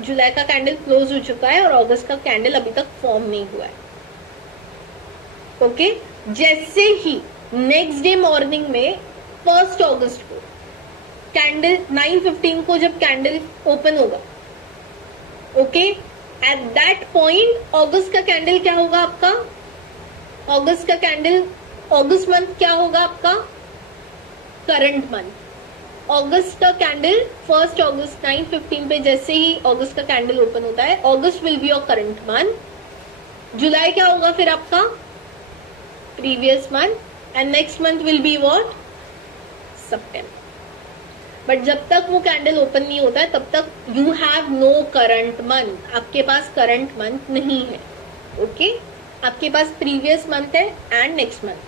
July का कैंडल क्लोज हो चुका है और अगस्त का कैंडल अभी तक फॉर्म नहीं हुआ है. ओके, जैसे ही नेक्स्ट डे मॉर्निंग में 1 अगस्त को कैंडल 9:15 को जब कैंडल ओपन होगा, ओके, एट दैट पॉइंट अगस्त का कैंडल क्या होगा आपका, अगस्त का कैंडल, अगस्त मंथ क्या होगा आपका, करंट मंथ. अगस्त का कैंडल 1 अगस्त 9:15 पे जैसे ही अगस्त का कैंडल ओपन होता है, August will be your current month. जुलाई क्या होगा फिर आपका, previous month, and next month will be what, सितंबर. बट जब तक वो कैंडल ओपन नहीं होता है तब तक you have no current month, आपके पास करंट मंथ नहीं है. ओके, आपके पास प्रीवियस मंथ है and next month.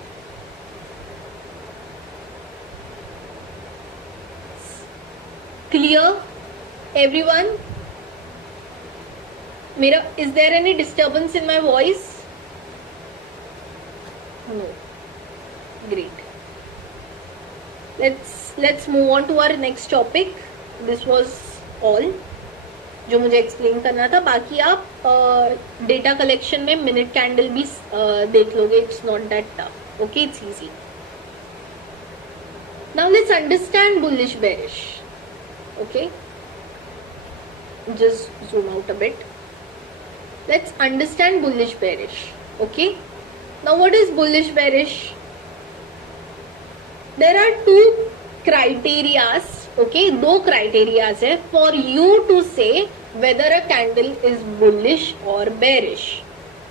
Clear everyone? मेरा, is there any disturbance in my voice? No, great. let's move on to our next topic. This was all जो मुझे एक्सप्लेन करना था. बाकी आप डेटा कलेक्शन में मिनट कैंडल भी देख लोगे, it's not that tough. Okay, it's easy. Now let's understand bullish bearish. Okay, just zoom out a bit. Let's understand bullish bearish. Okay, now what is bullish bearish? There are two criterias. Okay, दो criterias है for you to say whether a candle is bullish or bearish.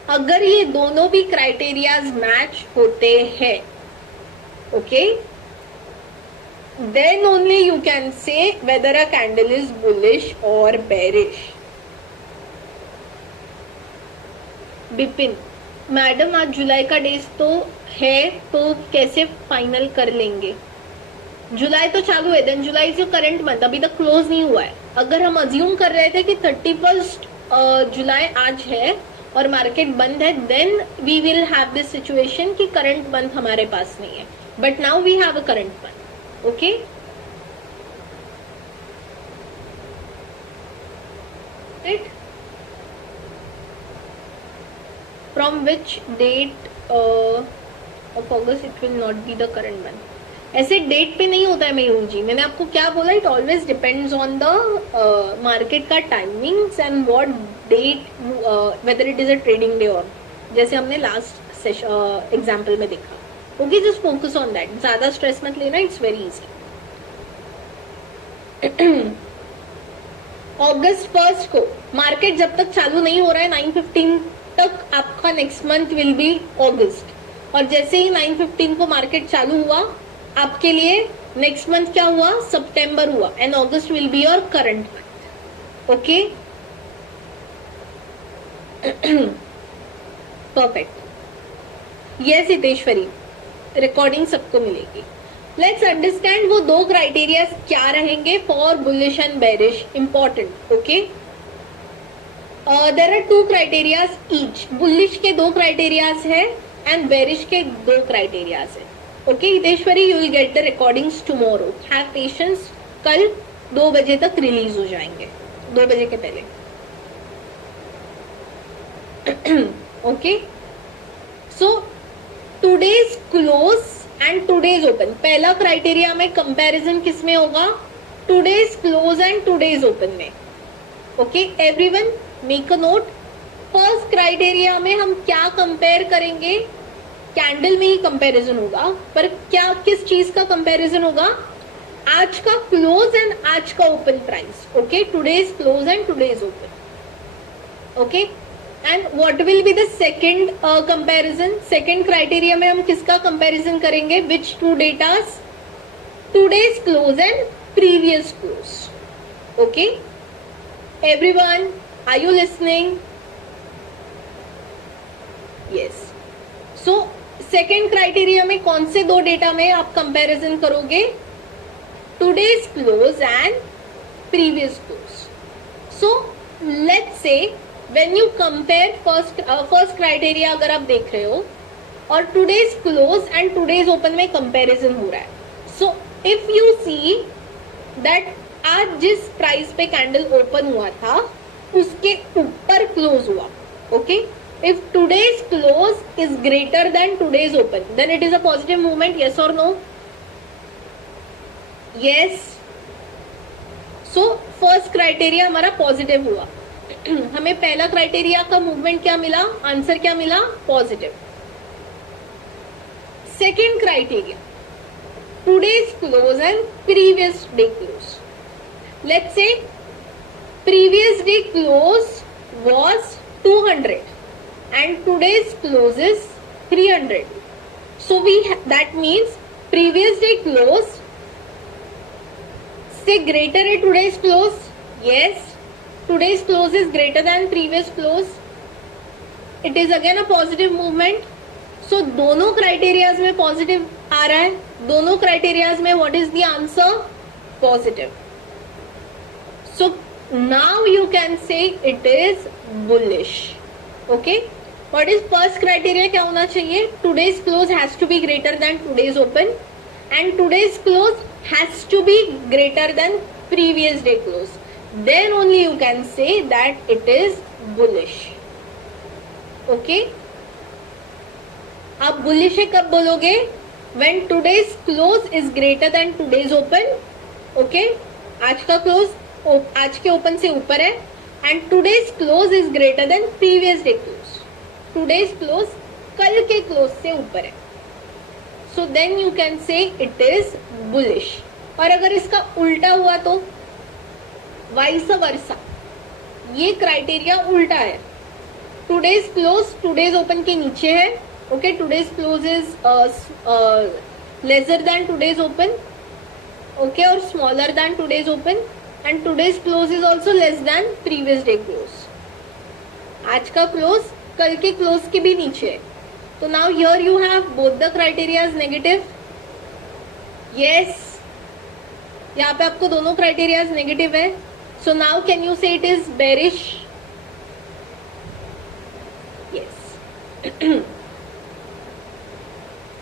अगर ये दोनों भी criterias match होते हैं, okay, then only you can say whether a candle is bullish or bearish. Bipin, madam आज जुलाई का डेज तो है, तो कैसे फाइनल कर लेंगे? जुलाई तो चालू है, देन जुलाई इज योर करंट मंथ, अभी तक क्लोज नहीं हुआ है. अगर हम अज्यूम कर रहे थे कि 31 जुलाई आज है और मार्केट बंद है, then we will have this situation कि करंट मंथ हमारे पास नहीं है. But now we have a current month. Okay, from which date of August it will not be the current month. ऐसे डेट पे नहीं होता है मयूर जी, मैंने आपको क्या बोला, it always depends on the market का timings and what date, whether it is a trading day और, जैसे हमने लास्ट एग्जांपल में देखा. Okay, just focus on that, ज्यादा स्ट्रेस मत लेना, इट्स वेरी इजी. अगस्त 1 को मार्केट जब तक चालू नहीं हो रहा है 9:15 तक आपका नेक्स्ट मंथ विल बी अगस्त, और जैसे ही 9:15 को मार्केट चालू हुआ आपके लिए नेक्स्ट मंथ क्या हुआ, सितंबर हुआ, and August will be your current month. Okay, perfect. Yes Hiteshwari, recording सबको मिलेगी. लेट्स अंडरस्टैंड वो दो क्राइटेरिया क्या रहेंगे for bullish and bearish. Important. Okay, there are 2 criterias each. Bullish के 2 क्राइटेरियाज है एंड बेरिश के 2 क्राइटेरियाज है. Okay Hiteshwari, you will get the recordings tomorrow. Have patience, कल 2 बजे तक रिलीज हो जाएंगे, 2 बजे के पहले. Okay, so today's close and today's open. पहला क्राइटेरिया में कंपैरिजन किस में होगा, today's close and today's open में. Okay everyone, make a note. First criteria में हम क्या कंपेयर करेंगे, कैंडल में ही कंपैरिजन होगा, पर क्या किस चीज का कंपैरिजन होगा, आज का क्लोज एंड आज का open price. Okay, today's close and today's open. Okay, and what will be the second comparison? Second criteria में हम किसका कंपैरिजन करेंगे? Which two datas? Today's close and previous close. Okay everyone, are you listening? Yes. So second criteria में कौन से दो data में आप कंपैरिजन करोगे? Today's close and previous close. So let's say when you compare first criteria अगर आप देख रहे हो और today's close and today's open में कंपैरिजन हो रहा है. So if you see that आज जिस प्राइस पे कैंडल ओपन हुआ था उसके ऊपर क्लोज हुआ. Okay if today's close is greater than today's open, then it is a positive movement. Yes or no? Yes. So first criteria हमारा positive हुआ. हमें पहला क्राइटेरिया का मूवमेंट क्या मिला? आंसर क्या मिला? Positive. Second criteria today's close and previous day close. Let's say previous day close was 200 and today's close is 300. So that means previous day close say greater है today's close. Yes, today's close is greater than previous close. It is again a positive movement. So दोनों criterias में positive आ रहा है. दोनों criterias में what is the answer? Positive. So now you can say it is bullish. Okay. What is first criteria? क्या होना चाहिए? Today's close has to be greater than today's open and today's close has to be greater than previous day close. Then only you can say that it is bullish. Okay? आप bullish है कब बोलोगे? When today's close is greater than today's open. Okay? आज का close आज के open से ऊपर है and today's close is greater than previous day close. Today's close कल के close से ऊपर है. So then you can say it is bullish. और अगर इसका उल्टा हुआ तो vice versa. ये क्राइटेरिया उल्टा है. Today's close today's open के नीचे है. Okay, today's close is lesser than today's open. Okay, और smaller than today's open. And today's close is also less than previous day close. आज का close कल के close के भी नीचे है. तो now here you have both the criteria as negative. Yes. यहाँ पे आपको दोनों criteria as negative है. So now can you say it is bearish? Yes.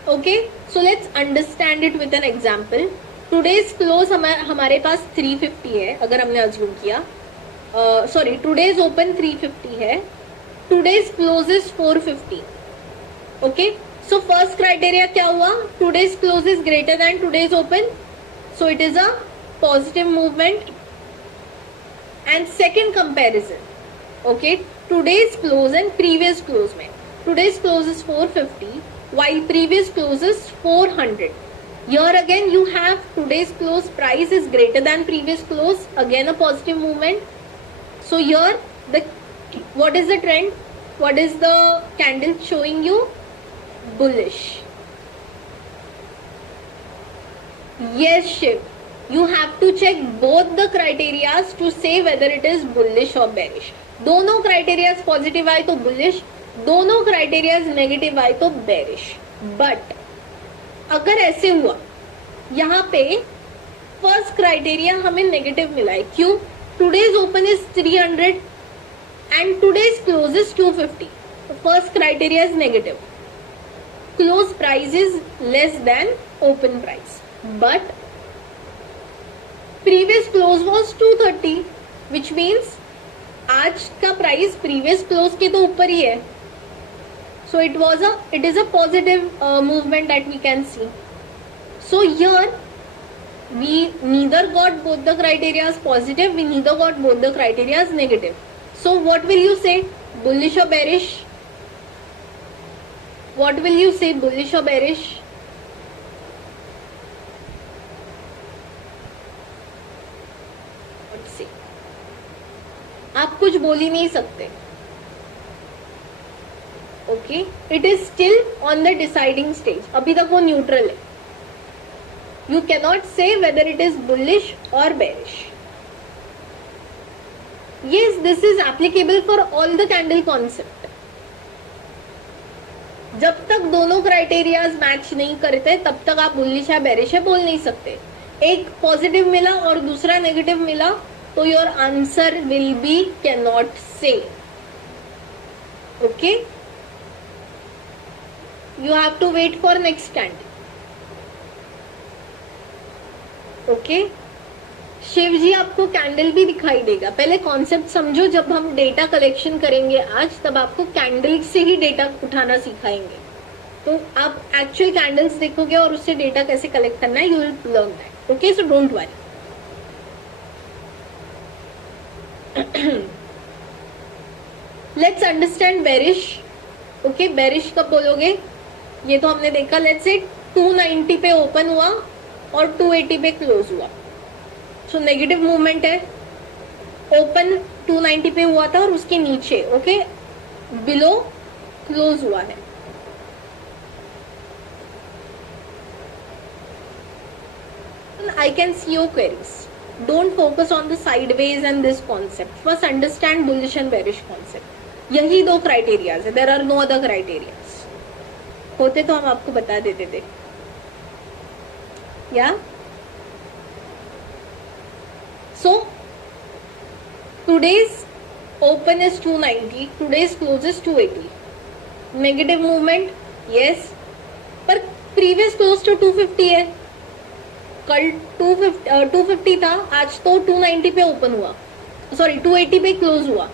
Okay. So let's understand it with an example. Today's close हमारे पास 350 है अगर हमने assume किया. Sorry, today's open 350 है. Today's close is 450. Okay. So first criteria क्या हुआ? Today's close is greater than today's open. So it is a positive movement. And second comparison. Okay. Today's close and previous close में. Today's close is 450 while previous close is 400. Here again you have today's close price is greater than previous close. Again a positive movement. So here what is the trend? What is the candle showing you? Bullish. Yes, Shiv. You have to check both the criteria to say whether it is bullish or bearish. दोनों criteria positive आए तो bullish, दोनों criteria negative आए तो bearish. But अगर ऐसे हुआ यहाँ पे फर्स्ट क्राइटेरिया हमें नेगेटिव मिला है. क्यों? Today's open is 300 and today's close is 250. First criteria is negative. Close price is less then open price but previous close was 230 which means आज का प्राइस प्रीवियस क्लोज के तो ऊपर ही है. So it is a positive movement that we can see. So here we neither got both the criteria as positive, we neither got both the criteria as negative. So what will you say? Bullish or bearish? What will you say? Bullish or bearish? Let's see. आप कुछ बोल ही नहीं सकते. Okay, it is still on the deciding stage, अभी तक वो neutral है. You cannot say whether it is bullish और bearish. Yes, this is applicable for all the candle concept. जब तक दोनों क्राइटेरियाज मैच नहीं करते तब तक आप बुलिश या बेरिश है बोल नहीं सकते. एक पॉजिटिव मिला और दूसरा नेगेटिव मिला तो your answer will be can not say. Okay, you have to wait for next candle. Okay, Shiv ji आपको कैंडल भी दिखाई देगा. पहले कॉन्सेप्ट समझो. जब हम डेटा कलेक्शन करेंगे आज, तब आपको कैंडल से ही डेटा उठाना सिखाएंगे. तो आप एक्चुअल कैंडल्स देखोगे और उससे डेटा कैसे कलेक्ट करना है, you will learn that. Okay, so don't worry. Let's understand bearish. Okay, bearish कब बोलोगे, ये तो हमने देखा. लेट्स से 290 पे ओपन हुआ और 280 पे क्लोज हुआ. सो नेगेटिव मूवमेंट है. ओपन 290 पे हुआ था और उसके नीचे ओके बिलो क्लोज हुआ है. I can see your queries. Don't focus on the sideways and this concept. First understand bullish and bearish concept. यही दो क्राइटेरियाज है. There are no other criterias. होते तो हम आपको बता देते थे. Yeah? So, today's open is 290, today's close is 280. Negative movement, yes. पर previous close to 250 है. कल 250 था, आज तो 290 पे ओपन हुआ, सॉरी 280 पे क्लोज हुआ.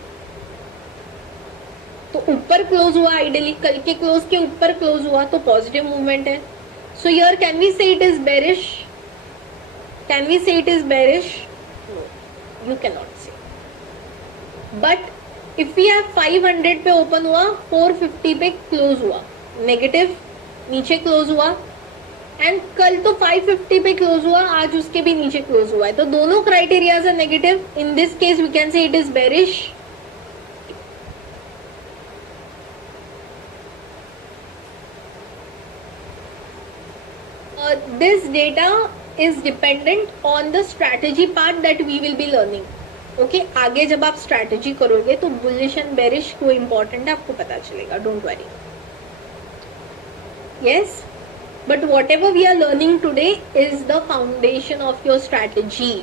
तो ऊपर क्लोज हुआ आइडियली, कल के क्लोज के ऊपर क्लोज हुआ तो पॉजिटिव मूवमेंट है. So here can we say it is bearish? Can we say it is bearish? You cannot say. But if we have 500 पे ओपन हुआ, 450 पे क्लोज हुआ, नेगेटिव नीचे क्लोज हुआ, एंड कल तो 550 पे क्लोज हुआ, आज उसके भी नीचे क्लोज हुआ है, तो दोनों criterias are negative. In this case we can say it is bearish. This data is dependent on the strategy part that we will be learning. Okay, आगे जब आप strategy करोगे तो bullish and bearish को important है, आपको पता चलेगा. Don't worry. Yes, but whatever we are learning today is the foundation of your strategy.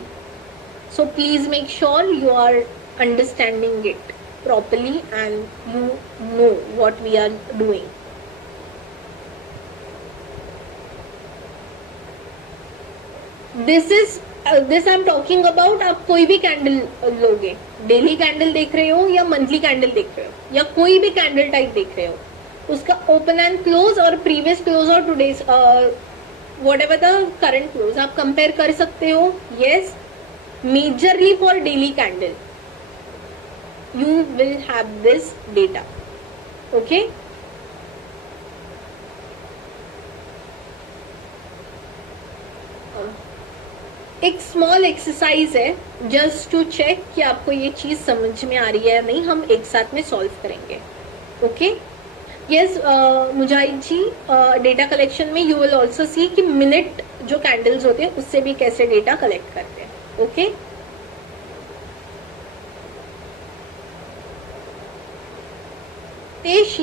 So please make sure you are understanding it properly and you know what we are doing. This I am talking about. आप कोई भी candle लोगे, daily candle देख रहे हो या monthly candle देख रहे हो या कोई भी कैंडल टाइप देख रहे हो, उसका ओपन एंड क्लोज और प्रीवियस क्लोज और today's what ever the current close आप कंपेयर कर सकते हो. Yes, majorly for daily candle you will have this data. Okay, एक स्मॉल एक्सरसाइज है जस्ट टू चेक कि आपको ये चीज समझ में आ रही है या नहीं. हम एक साथ में सॉल्व करेंगे. ओके, यस मुजाहिद जी, डेटा कलेक्शन में यू विल ऑल्सो सी कि मिनट जो कैंडल्स होते हैं उससे भी कैसे डेटा कलेक्ट करते हैं. Okay,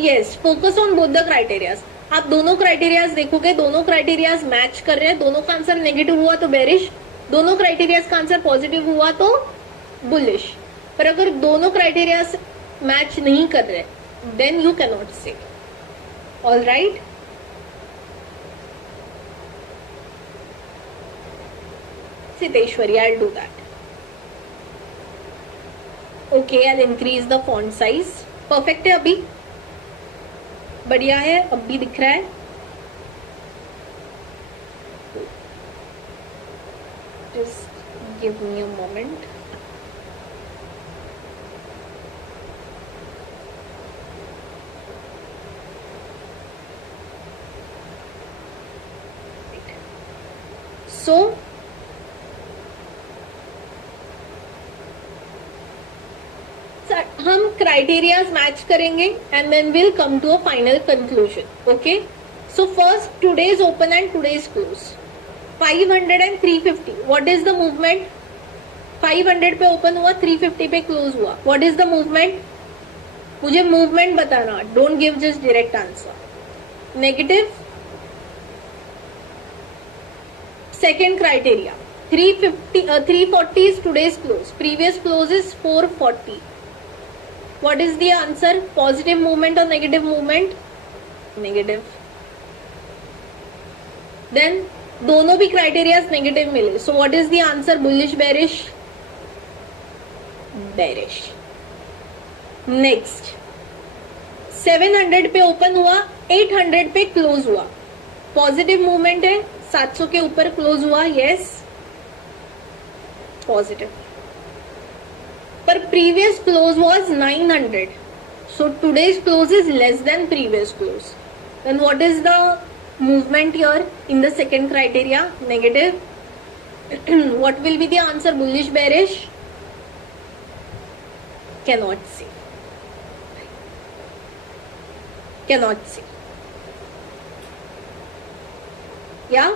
yes, focus on both the criterias. आप दोनों क्राइटेरियाज देखोगे, दोनों क्राइटेरियाज मैच कर रहे हैं, दोनों का आंसर नेगेटिव हुआ तो बेरिश, दोनों क्राइटेरियाज का आंसर पॉजिटिव हुआ तो बुलिश. पर अगर दोनों क्राइटेरियाज मैच नहीं कर रहे then you can not say. All right, Siteshwari, I will do that. Okay, I will increase the font size. Perfect है, अभी बढ़िया है, अब भी दिख रहा है. Just give me a moment. So, हम क्राइटेरियाज मैच करेंगे and then will come to a final conclusion. Okay, so first today's open and today's close. 500 and 350. What is the movement? 500 पे ओपन हुआ, 350 पे क्लोज हुआ. What is the movement? मुझे movement बताना, don't give just direct answer. Negative. Second criteria 340 is today's close. Previous close is 440. What is the answer? Positive movement or negative movement? Negative. Then दोनों भी criterias negative मिले. So what is the answer? Bullish, bearish? Bearish. Next 700 पे open हुआ, 800 पे close हुआ. Positive movement है, 700 के ऊपर क्लोज हुआ. Yes, positive. पर previous close was 900, so today's close is less than previous close. Then what is the movement here in the second criteria? Negative. What will be the answer? Bullish, bearish? Cannot see. Cannot see. या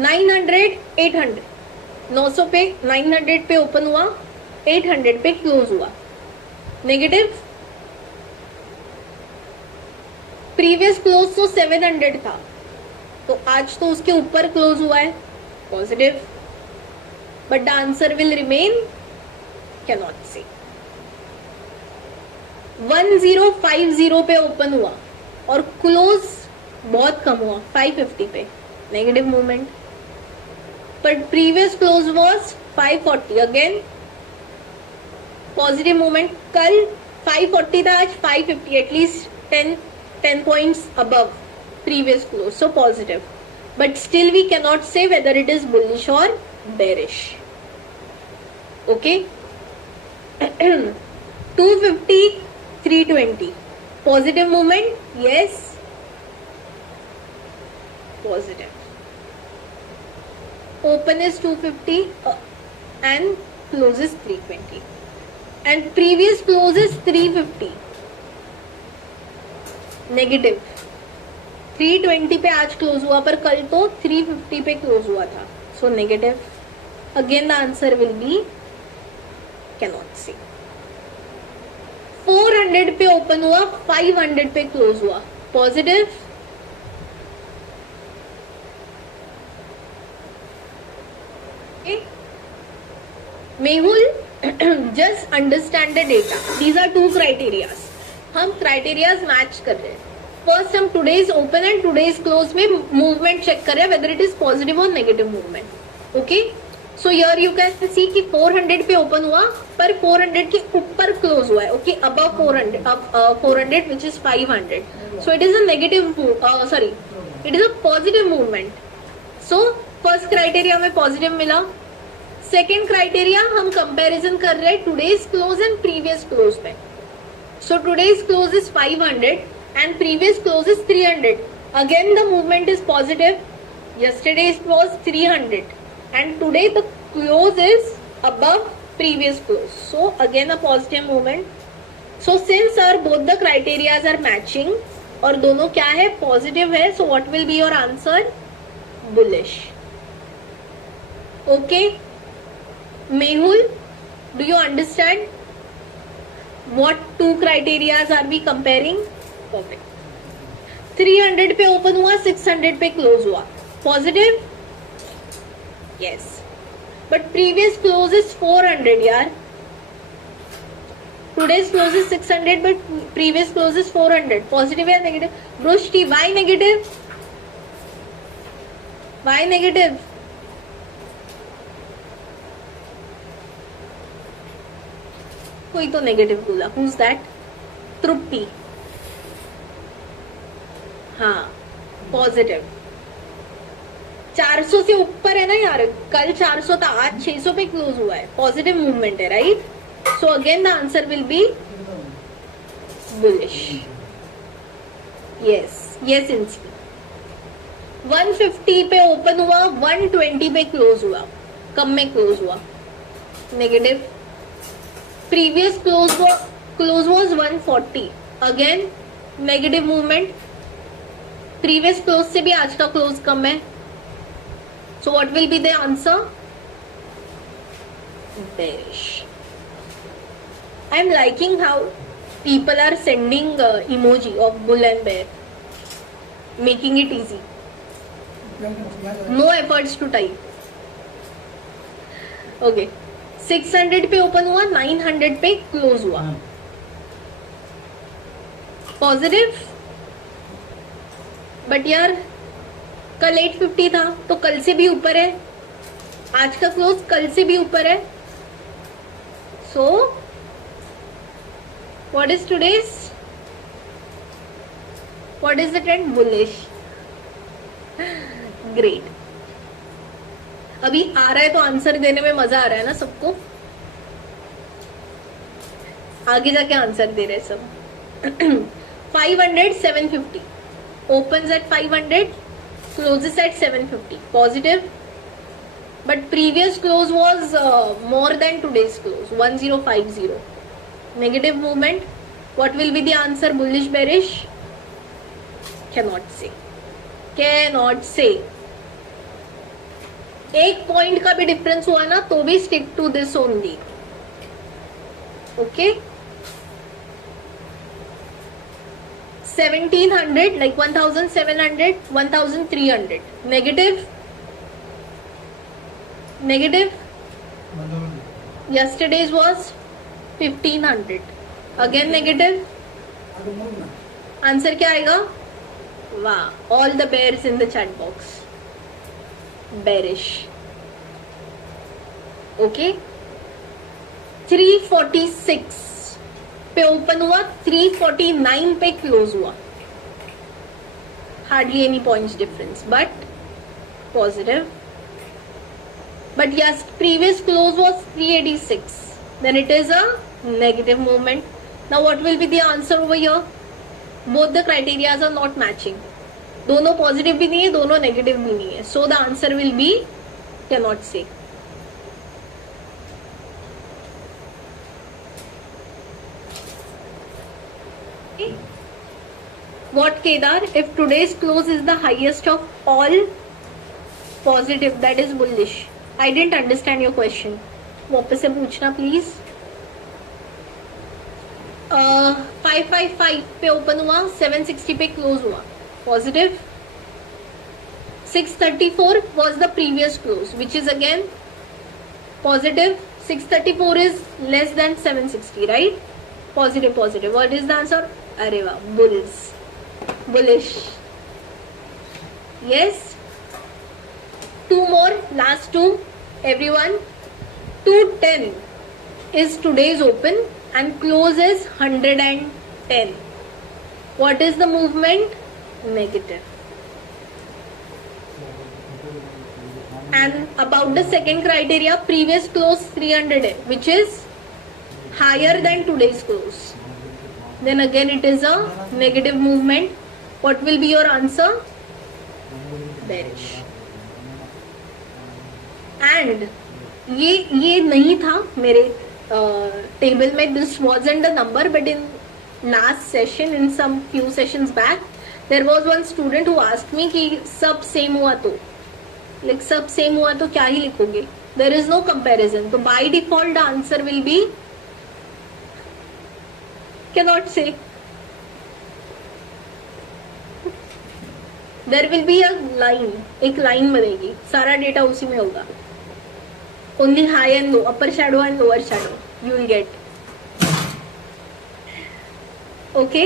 900 800, 900 पे 900 पे open हुआ, 800 पे close हुआ. Negative. Previous close तो 700 था, तो आज तो उसके ऊपर क्लोज हुआ है. Positive. But the answer will remain cannot see. 1050 पे ओपन हुआ और क्लोज बहुत कम हुआ, 550 पे. Negative movement. But previous close was 540. Again positive movement. कल 540 था, आज 550, at least 10 points above previous close, so positive. But still we cannot say whether it is bullish और bearish. Okay. 250 320 positive movement. Yes, positive. Open is 250 and close is 320. And previous close is 350. Negative. 320 पे आज close हुआ, पर कल तो 350 पे close हुआ था. So negative. Again the answer will be cannot see. 400 पे ओपन हुआ, 500 पे क्लोज हुआ. Positive. Mehul, just understand the data. These are two criterias. हम criterias match कर रहे हैं. First हम today's open and today's close में movement check कर रहे हैं, whether it is positive or negative movement. Okay? So here you can see कि 400 पे open हुआ, पर 400 के ऊपर close हुआ है. Okay? Above 400 which is 500. So it is a negative, it is a positive movement. So first criteria में positive मिला. सेकेंड क्राइटेरिया हम कंपैरिजन कर रहे हैं today's close and previous close पे. So today's close is 500 and previous close is 300. Again the movement is positive. Yesterday it was 300 and today the close is above previous close, so again a positive movement. So since are both the criterias are matching और दोनों क्या है? Positive है. So what will be your answer? Bullish. Okay. Mehul, do you understand what two criterias are we comparing? Perfect. 300 पे open हुआ, 600 पे close हुआ. Positive. Yes. But previous close is 400 यार. Today's close is 600 but previous close is 400. Positive या negative? Brushti, why negative? Why negative? कोई तो negative बोला. Who's that? तृप्ति. हाँ, पॉजिटिव. 400 से ऊपर है ना यार. कल 400 था, आज 600 पे क्लोज हुआ है. पॉजिटिव मूवमेंट है, right? So again the answer will be bullish. Yes, yes इंसी. 150 पे ओपन हुआ, 120 पे क्लोज हुआ. कम में क्लोज हुआ. Negative. Previous close was 140, again negative movement. Previous close से भी आज का क्लोज कम है. So what will be the answer? Bearish. I am liking how people are sending emoji of bull and bear, making it easy. No efforts to type. Okay, 600 पे open हुआ, 900 पे close हुआ. Positive. But यार कल 850 था तो कल से भी ऊपर है. आज का क्लोज कल से भी ऊपर है. सो what is today's? What is the trend? Bullish. Great. अभी आ रहा है तो आंसर देने में मजा आ रहा है ना सबको. आगे जाके आंसर दे रहे सब. 500 750 opens at 500, closes at 750. Positive, but previous close was more than today's close, 1050. Negative movement. What will be the answer? Bullish, bearish? Cannot say. Cannot say. एक पॉइंट का भी डिफरेंस हुआ ना तो भी stick to this only. Okay. 1700 like 1700, 1300. Negative. Negative. Yesterday's was 1500. Again negative. Answer क्या आएगा? वाह, all the bears in the chat box. Bearish. Okay. 346 पे ओपन हुआ, 349 पे क्लोज हुआ. Hardly any points difference but positive. But yes, previous close was 386. Then it is a negative movement. Now what will be the answer over here? Both the criteria are not matching. दोनों positive भी नहीं है, दोनों negative भी नहीं है. So the answer will be cannot say. Okay. What, Kedar? If today's close is the highest of all positive, that is bullish. I didn't understand your question. वापस से पूछना प्लीज. 555 पे ओपन हुआ, 760 पे क्लोज हुआ. Positive. 634 was the previous close, which is again positive. 634 is less than 760, right? Positive, positive. What is the answer? अरे वाह, bulls. Bullish. Yes. Two more, last two. Everyone. 210 is today's open and close is 110. What is the movement? Negative. And about the second criteria, previous close 300 है, which is higher than today's close. Then again it is a negative movement. What will be your answer? Bearish. And ये नहीं था मेरे table में. This wasn't the number, but in last session, in some few sessions back, there was one student who asked me कि सब same हुआ तो, like सब सेम हुआ तो क्या ही लिखोगे? There is no comparison. तो by default the answer will be cannot say. There will be a line, एक लाइन बनेगी, सारा डेटा उसी में होगा. Only high and low, upper shadow and lower shadow you will get. Okay.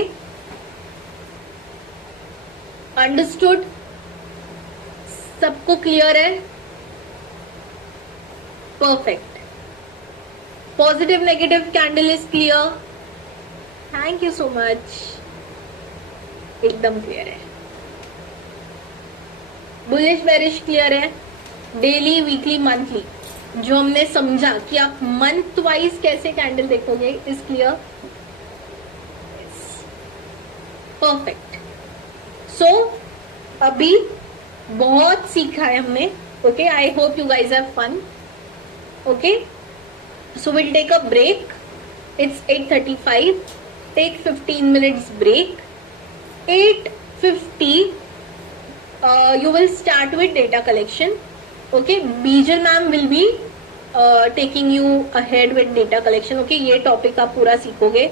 Understood? सबको clear है? Perfect. Positive negative candle is clear. Thank you so much. एकदम clear है. बुलिश बेरिश क्लियर है. डेली, वीकली, मंथली जो हमने समझा कि आप मंथ वाइज कैसे कैंडल देखोगे इज क्लियर. परफेक्ट. सो अभी बहुत सीखा है हमने. ओके, I hope you guys have fun. Okay, so will take a break It's 8:35. Take 15 minutes break. 8:50 you will start with data collection. Okay, Bijal ma'am will be taking you ahead with data collection. Okay, ये topic आप पूरा सीखोगे.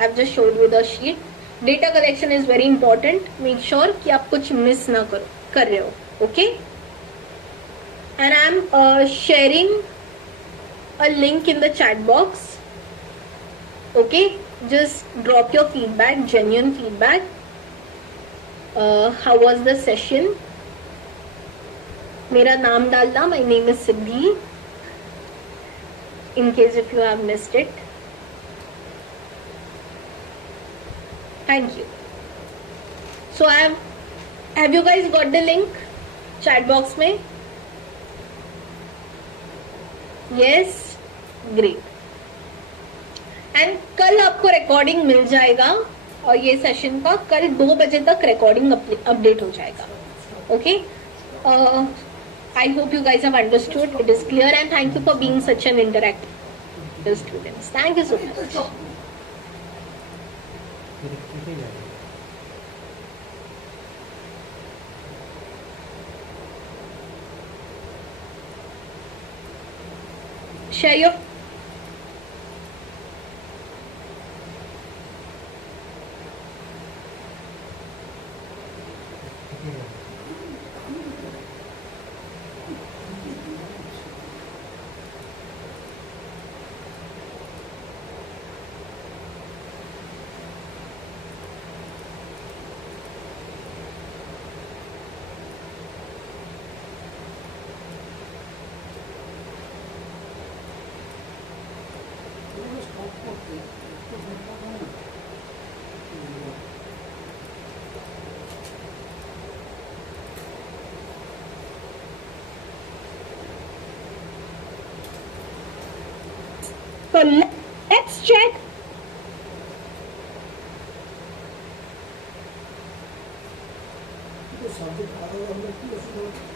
I've just showed you the sheet. Data collection is very important. Make sure कि आप कुछ miss ना कर रहे हो. Okay, and I'm sharing a link in the chat box. Okay, just drop your feedback, genuine feedback. How was the session? मेरा नाम डालना. My name is Siddhi. In case if you have missed it. Thank you. So have you guys got the link? Chat box में? Yes, great. And कल आपको recording मिल जाएगा और ये session का कल 2 बजे तक रिकॉर्डिंग अपडेट हो जाएगा. Okay, I hope you guys have understood. It is clear and thank you for being such an interactive students. Thank you so much. Share your So let's check. subject